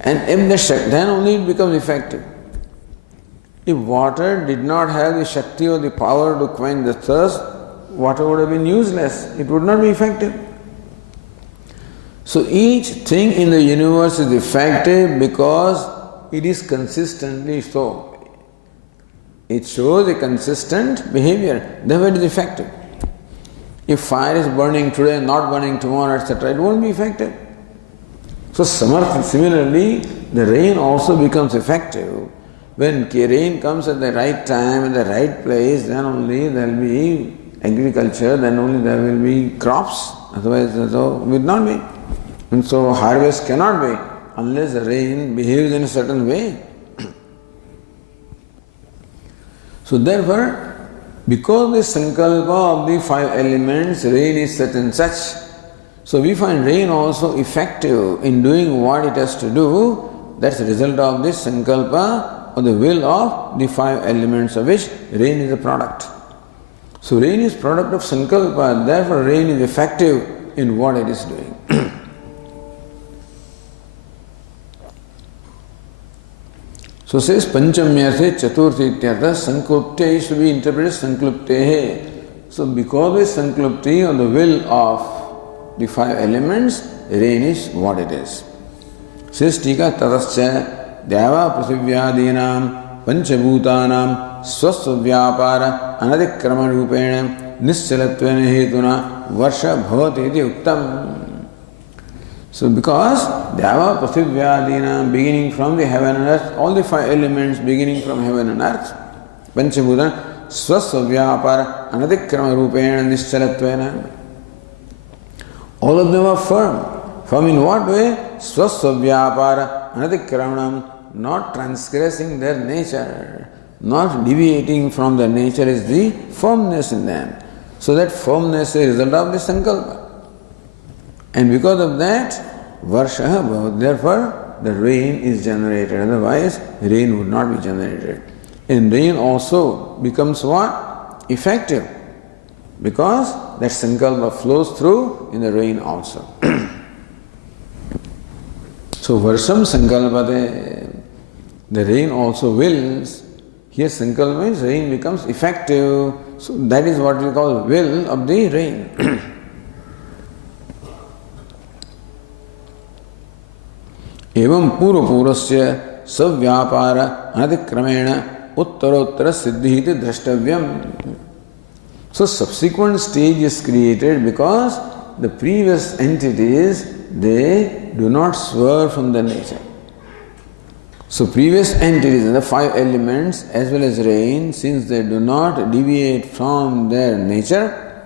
And if the shakti, then only it becomes effective. If water did not have the shakti or the power to quench the thirst, water would have been useless. It would not be effective. So each thing in the universe is effective because it is consistently so. It shows a consistent behavior. Therefore it is effective. If fire is burning today and not burning tomorrow, etc., it won't be effective. So similarly, the rain also becomes effective. When rain comes at the right time, in the right place, then only there will be agriculture, then only there will be crops. Otherwise, so it will not be. And so harvest cannot be unless the rain behaves in a certain way. So therefore, because the sankalpa of the five elements, rain is such and such. So we find rain also effective in doing what it has to do. That's the result of this sankalpa or the will of the five elements of which rain is a product. So rain is product of sankalpa, therefore rain is effective in what it is doing. So says Panchamyarthe Chaturthi Ityartha Sanklupte is to be interpreted Sankluptehe. So because of Sanklupti or the will of the five elements, rain is what it is. Says Tika Tatascha Deva Prasivyadinam Panchabhutanam Swasvavyapara Anadikrama Rupena Nischalattvena Hetuna Varsha Bhavati Iti Uktam. So because Deva Prasivyadinam, beginning from the heaven and earth, all the five elements beginning from heaven and earth, Panchabhutan Swasvavyapara Anadikrama Rupena Nischalattvena, all of them are firm. Firm in what way? Swasvavyapara Anadikramanam, not transgressing their nature, not deviating from their nature is the firmness in them. So that firmness is a result of the sankalpa. And because of that, varsha bhavat, therefore the rain is generated. Otherwise, rain would not be generated. And rain also becomes what? Effective. Because that sankalpa flows through in the rain also. So Varsham Sankalpate, the rain also wills. Here Sankalpa means rain becomes effective. So that is what we call will of the rain. एवं पूर्व पूर्वस्य सव्यापार अनतिक्रमेण उत्तरोत्तर सिद्धि इति द्रष्टव्यम. So subsequent stage is created because the previous entities, they do not swerve from the nature. So previous entities, the five elements as well as rain, since they do not deviate from their nature,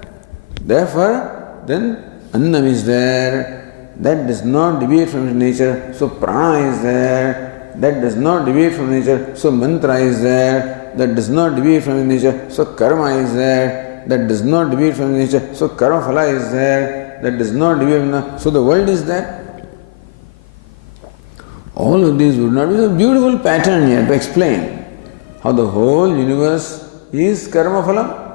therefore then Annam is there, that does not deviate from its nature, so prana is there, that does not deviate from nature, so mantra is there, that does not deviate from nature, so karma is there, that does not deviate from nature, so karma phala is there, that does not deviate from nature, so the world is there. All of these would not be a beautiful pattern here to explain how the whole universe is karma phala.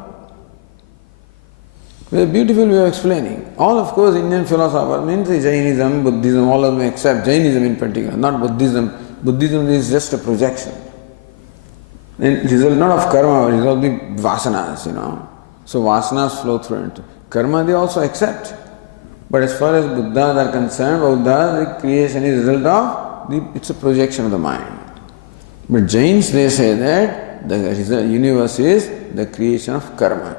A beautiful way of explaining. All, of course, Indian philosophers, means Jainism, Buddhism, all of them accept Jainism in particular, not Buddhism. Buddhism is just a projection. And result not of karma, result the vasanas, So vasanas flow through it. Karma they also accept. But as far as Buddhas are concerned, Buddha, the creation is result of, it's a projection of the mind. But Jains, they say that the universe is the creation of karma.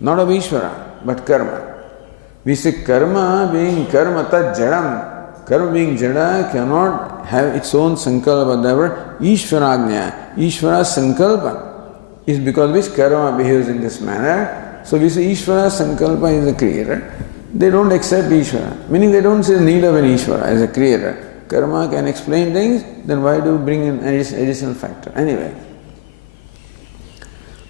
Not of Ishvara, but karma. We say karma being karma tat jadam. Karma being jada cannot have its own sankalpa. Therefore, Ishvaragnya, Ishvara's sankalpa is because which karma behaves in this manner. So we say Ishvara's sankalpa is the creator. They don't accept Ishvara, meaning they don't see the need of an Ishvara as a creator. Karma can explain things, then why do you bring in an additional factor? Anyway.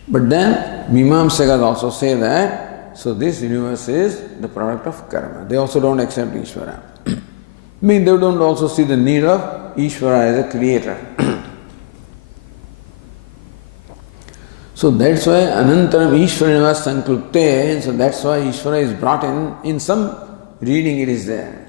But then Mimamsakas also say that, so this universe is the product of karma. They also don't accept Ishvara. Meaning they don't also see the need of Ishvara as a creator. So that's why Anantaram Ishvaranava Sanklupte, so that's why Ishvara is brought in some reading it is there.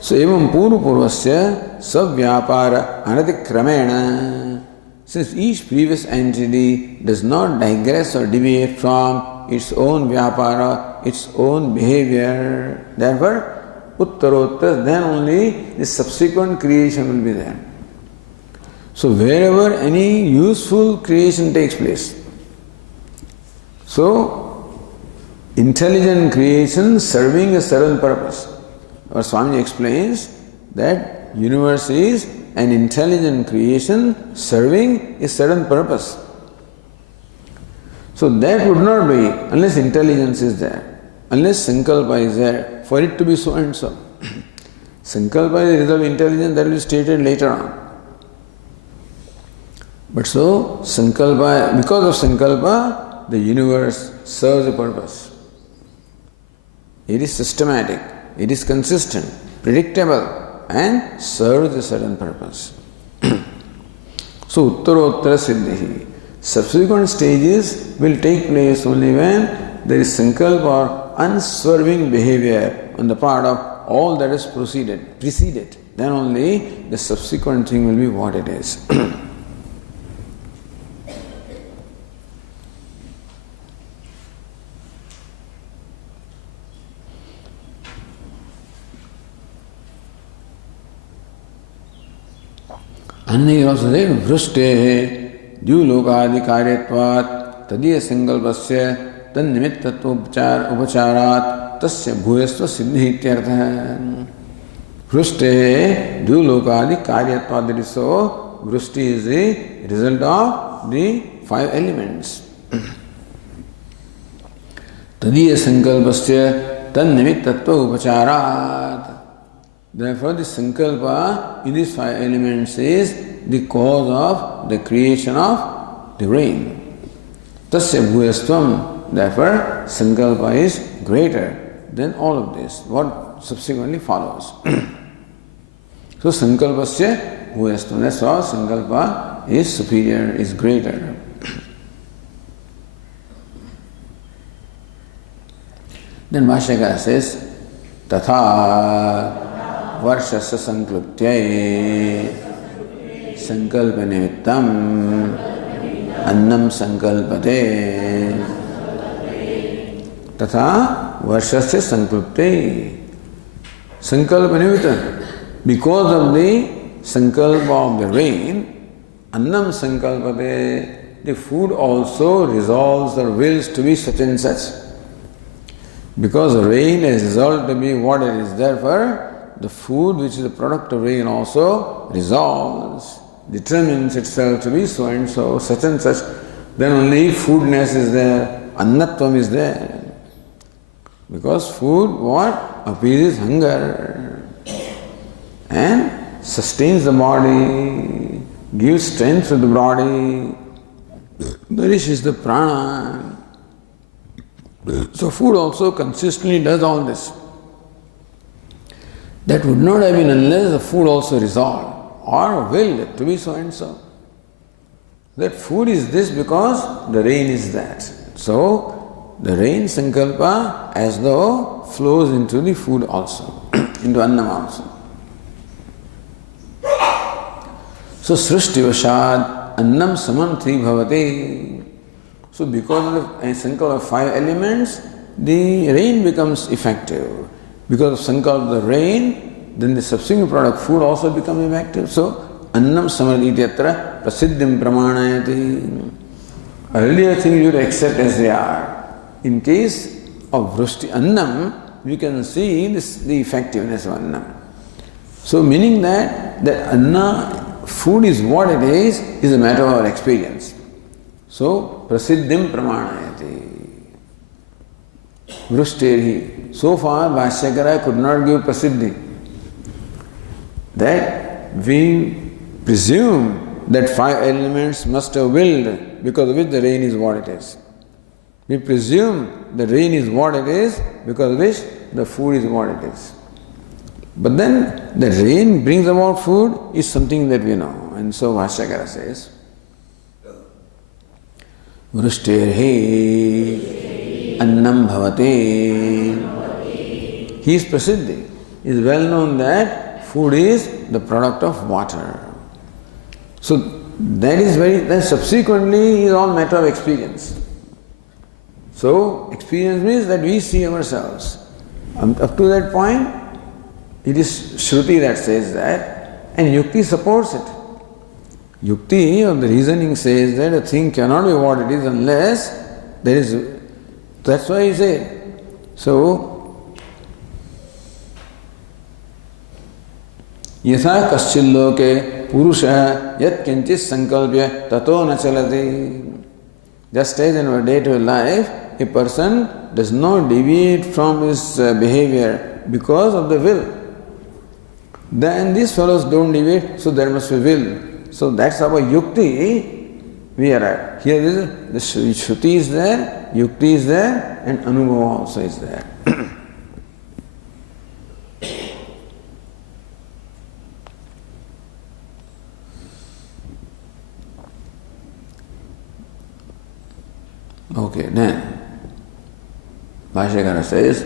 So evam puru purvasya savyapara anatikramena. Since each previous entity does not digress or deviate from its own vyapara, its own behavior, therefore, uttarottar, then only the subsequent creation will be there. So wherever any useful creation takes place, so intelligent creation serving a certain purpose. Our Swami explains that universe is an intelligent creation serving a certain purpose. So that would not be unless intelligence is there, unless sankalpa is there, for it to be so and so. Sankalpa is the result of intelligence, that will be stated later on. But so, sankalpa, because of sankalpa, the universe serves a purpose. It is systematic, it is consistent, predictable, and serves a certain purpose. So, uttarottara siddhi. Subsequent stages will take place only when there is sankalpa or unswerving behavior on the part of all that is preceded. Then only the subsequent thing will be what it is. अन्य also say vrushtehe द्युलोकादिकार्यत्वात् तदीय संकल्पस्य तन्निमित्तत्व उपचारात् तस्य भूयस्व सिद्धि इत्यर्थः. Vrushtehe द्युलोकादिकार्यत्वात्, that is so, Vrushti is the result of the five elements. तदीय संकल्पस्य तन्निमित्तत्व उपचारात्. Therefore, the sankalpa in these five elements is the cause of the creation of the rain. Tasya bhuyastvam. Therefore, sankalpa is greater than all of this, what subsequently follows. So, sankalpasya bhuyastvam. That's why sankalpa is superior, is greater. Then Bhashyakara says, Tatha. varshasya sankluptyai sankalpa nimittam annam sankalpate tatha varshasya sankluptyai sankalpa nimittam. Because of the sankalpa of the rain, annam sankalpate, the food also resolves or wills to be such and such. Because rain is resolved to be what it is, therefore the food which is the product of rain also resolves, determines itself to be so and so, such and such. Then only foodness is there, annatvam is there. Because food what? Appeases hunger and sustains the body, gives strength to the body, nourishes the prana. So food also consistently does all this. That would not have been unless the food also resolved or willed to be so and so. That food is this because the rain is that. So the rain sankalpa as though flows into the food also, into annam also. So srishti vashad annam samanthi bhavati. So because of the sankalpa of 5 elements, the rain becomes effective. Because of sankalpa of the rain, then the subsequent product food also becomes effective. So annam samadhi ityatra prasiddhim pramanayati. Earlier things you accept as they are. In case of vrushti annam, we can see the effectiveness of annam. So meaning that anna, food is what it is a matter of our experience. So, prasiddhim pramanayati. Vrushteri. So far, Bhashyakara could not give prasiddhi. That we presume that 5 elements must have willed, because of which the rain is what it is. We presume the rain is what it is, because of which the food is what it is. But then the rain brings about food is something that we know. And so Bhashyakara says, Vrishterhi annam bhavati. He is prasiddhi. It is well known that food is the product of water. So then subsequently is all matter of experience. So experience means that we see ourselves. Up to that point, it is Shruti that says that, and Yukti supports it. Yukti or the reasoning says that a thing cannot be what it is unless there is. That's why he said. So, yatha kaschilloke purusha yat kinchis sankalpya tato na chalati. Just as in our day-to-day life, a person does not deviate from his behavior because of the will. Then these fellows don't deviate, so there must be will. So that's our yukti we are at. Here is the Shruti is there, yukti is there, and anubhava also is there. Okay, then Bhashyakara says,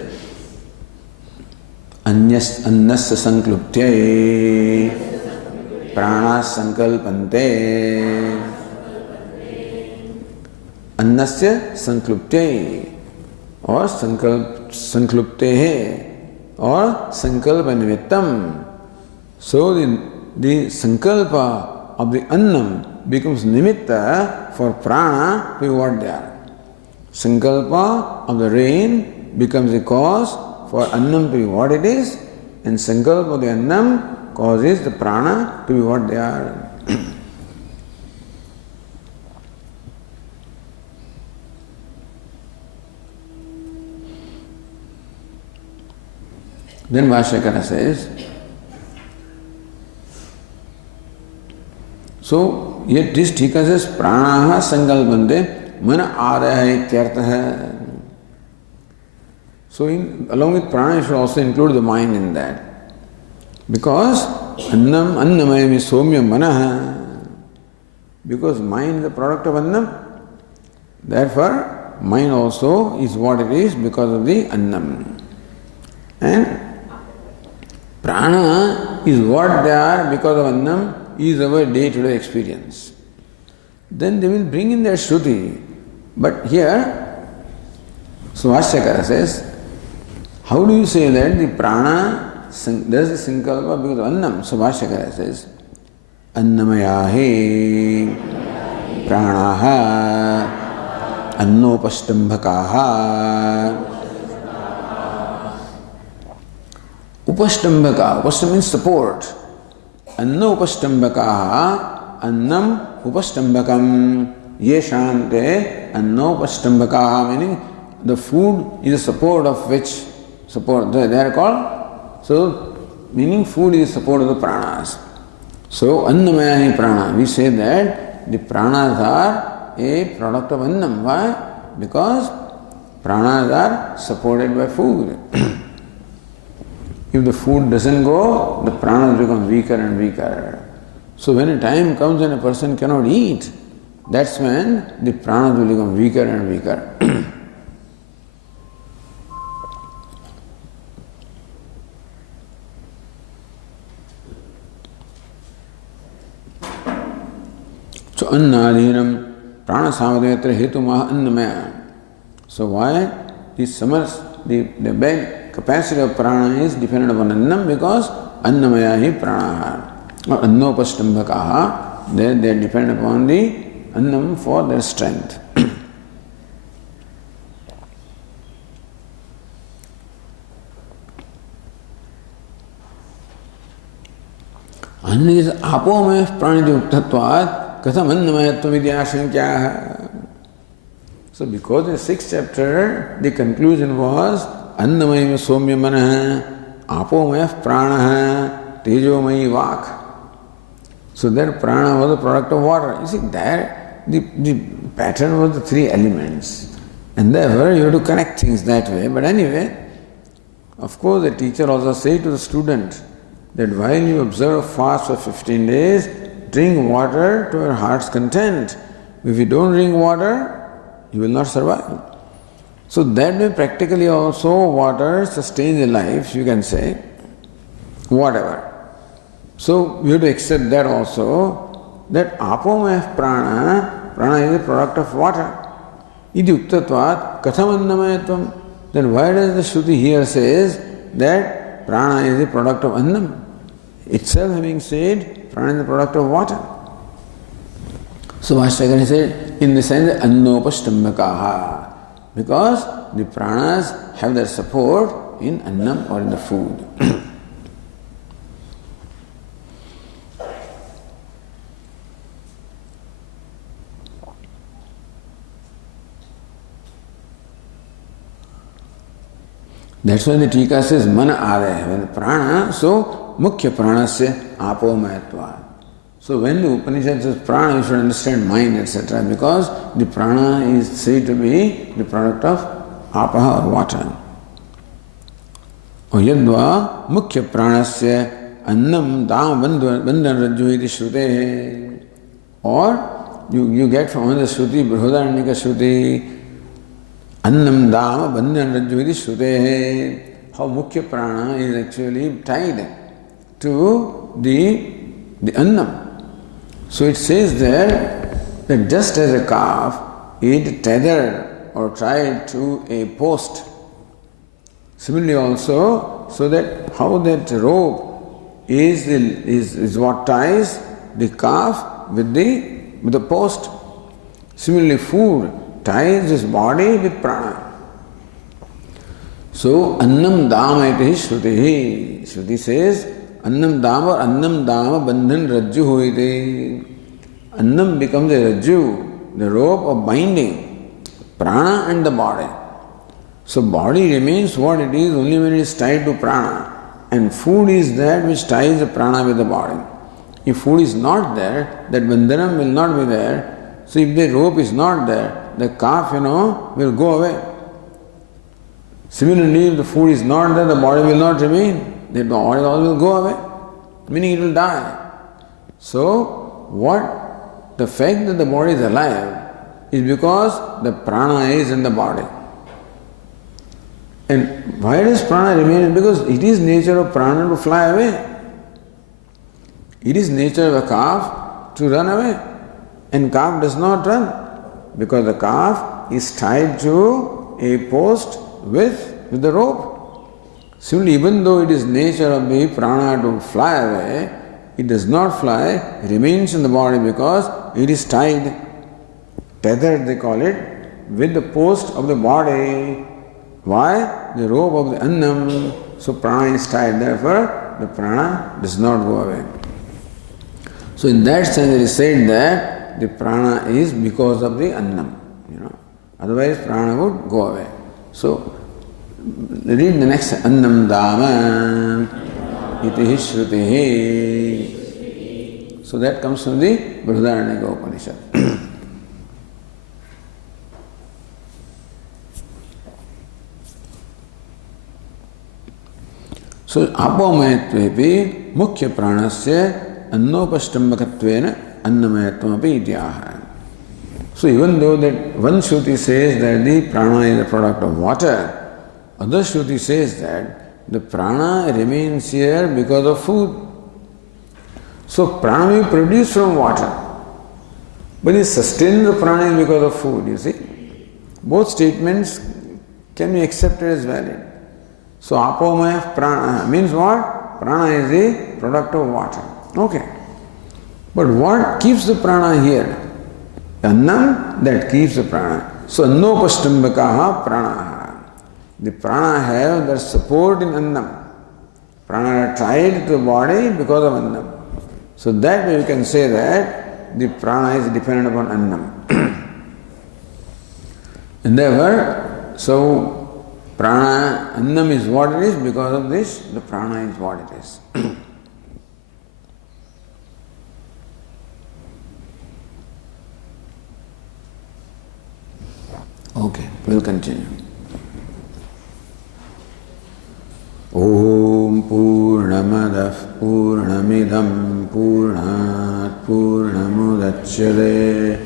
annasya sankluptyai prana sankalpante. Annasya sankluptyai or sankluptehe or sankalpa nimittam. So the sankalpa of the annam becomes nimitta for prana to be what they are. Sankalpa of the rain becomes a cause for annam to be what it is, and sankalpa of the annam causes the prana to be what they are. Then Bhashyakara says, so yet this Tika says, pranaha sankalpante mana araha ityartaha. So along with prana you should also include the mind in that. Because annamayam is somya manaha. Because mind is the product of annam. Therefore, mind also is what it is because of the annam. And Prana is what they are because of Annam is our day-to-day experience. Then they will bring in their Shruti. But here, Swashyakara says, how do you say that the prana, there is a Sankalpa because of Annam? So Swashyakara says, Annamayahe pranaha annopastambhakaha. Upastambhaka, upastambhaka means support. Annopastambhakaha, annam upastambhakam. Ye shante annopastambhakaha, meaning the food is a support of which support they are called. So, meaning food is support of the pranas. So, annamayahi prana. We say that the pranas are a product of annam. Why? Because pranas are supported by food. If the food doesn't go, the pranas become weaker and weaker. So, when a time comes when a person cannot eat, that's when the pranas will become weaker and weaker. So annadhinam prana samadhyatra hetumah annamaya. So why this summers the bed capacity of prana is dependent upon annam because annamaya hi prana or annopastambhakaha, they depend upon the annam for their strength. Anna is apomaya praniti uktatvat katham annamayatvam iti ashankyaha. So because in the 6th chapter the conclusion was annamayam somya manaha apomaya pranaha tejomayi vak. So that prana was a product of water. You see there the pattern was the 3 elements. And therefore you have to connect things that way. But anyway, of course the teacher also said to the student that while you observe fast for 15 days, drink water to your heart's content. If you don't drink water, you will not survive. So that way practically also water sustains the life, you can say, whatever. So we have to accept that also, that apomaya prana is a product of water. Iti uktatvat katham annamayatvam. Then why does the Shruti here says that prana is a product of annam? Itself having said prana is a product of water. So Bhashyakara said, in the sense annopastambhakaha, because the pranas have their support in annam or in the food. That's why the Tika says mana adaya. When the prana, so mukhya pranasya apomayatva. So when the Upanishad says prana, you should understand mind, etc. Because the prana is said to be the product of apaha or water. Or yadva mukhya pranasya annam dam bandhan rajju iti shrutehe. Or you get from the Shruti, Brihadaranyaka Shruti, annam dama bandhan rajju iti shrutehe. How mukhya prana is actually tied to the annam. So it says there that just as a calf is tethered or tied to a post, similarly also, so that how that rope is what ties the calf with the post. Similarly, food ties his body with prana. So annam dama iti shruti. Shruti says annam dama bandhan rajju iti. Annam becomes a rajju, the rope of binding prana and the body. So body remains what it is only when it is tied to prana. And food is that which ties the prana with the body. If food is not there, that bandhanam will not be there. So if the rope is not there, the calf, will go away. Similarly, if the food is not there, the body will not remain. The body will go away, meaning it will die. So, the fact that the body is alive is because the prana is in the body. And why does prana remain? Because it is nature of prana to fly away. It is nature of a calf to run away. And calf does not run because the calf is tied to a post with the rope. Similarly, even though it is nature of the prana to fly away, it does not fly, it remains in the body because it is tied, tethered they call it, with the post of the body. Why? The rope of the annam. So prana is tied, therefore the prana does not go away. So in that sense it is said that the prana is because of the annam. Otherwise prana would go away. So read the next annam dama iti shrutihi. So that comes from the Brihadaranyaka Upanishad. So apomayatvepi mukhya pranasya annopashtambakatvena annamayatvapi ityaha. So even though that one Shruti says that the prana is a product of water, other Shruti says that the prana remains here because of food. So prana may be produced from water, but the sustenance of prana is because of food, you see. Both statements can be accepted as valid. So apomaya prana means what? Prana is the product of water. Okay. But what keeps the prana here? Annam, that keeps the prana. So annopashtambakaha prana. The prana have their support in annam. Prana are tied to the body because of annam. So that way we can say that the prana is dependent upon annam. And therefore, so prana, annam is what it is, because of this, the prana is what it is. Okay, we'll continue. Om Purnamadah Purnamidam Purnat Purnamudachyate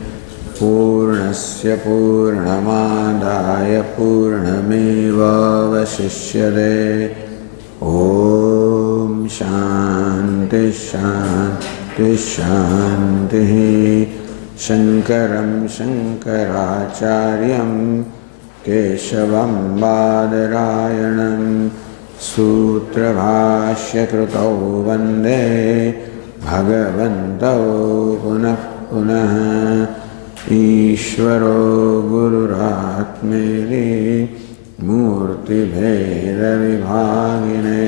Purnasya Purnamadaya Purnameva Vasishyate. Om Shanti Shanti Shanti. Shankaram Shankaracharyam Keshavam Badarayanam Sutra Bhashya Krutau Vande Bhagavantau Punah Punah Ishvaro Gururatmeri Murti Bheda Vibhagine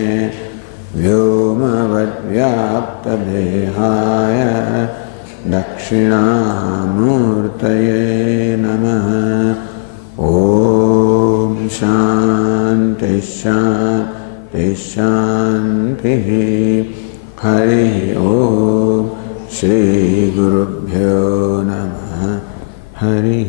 Vyomavad Vyapta Dehaya Dakshinamurtaye Namaha. Om Shanti Shanti Shanti. Hari Om Shri Gurubhyo Namaha. Hari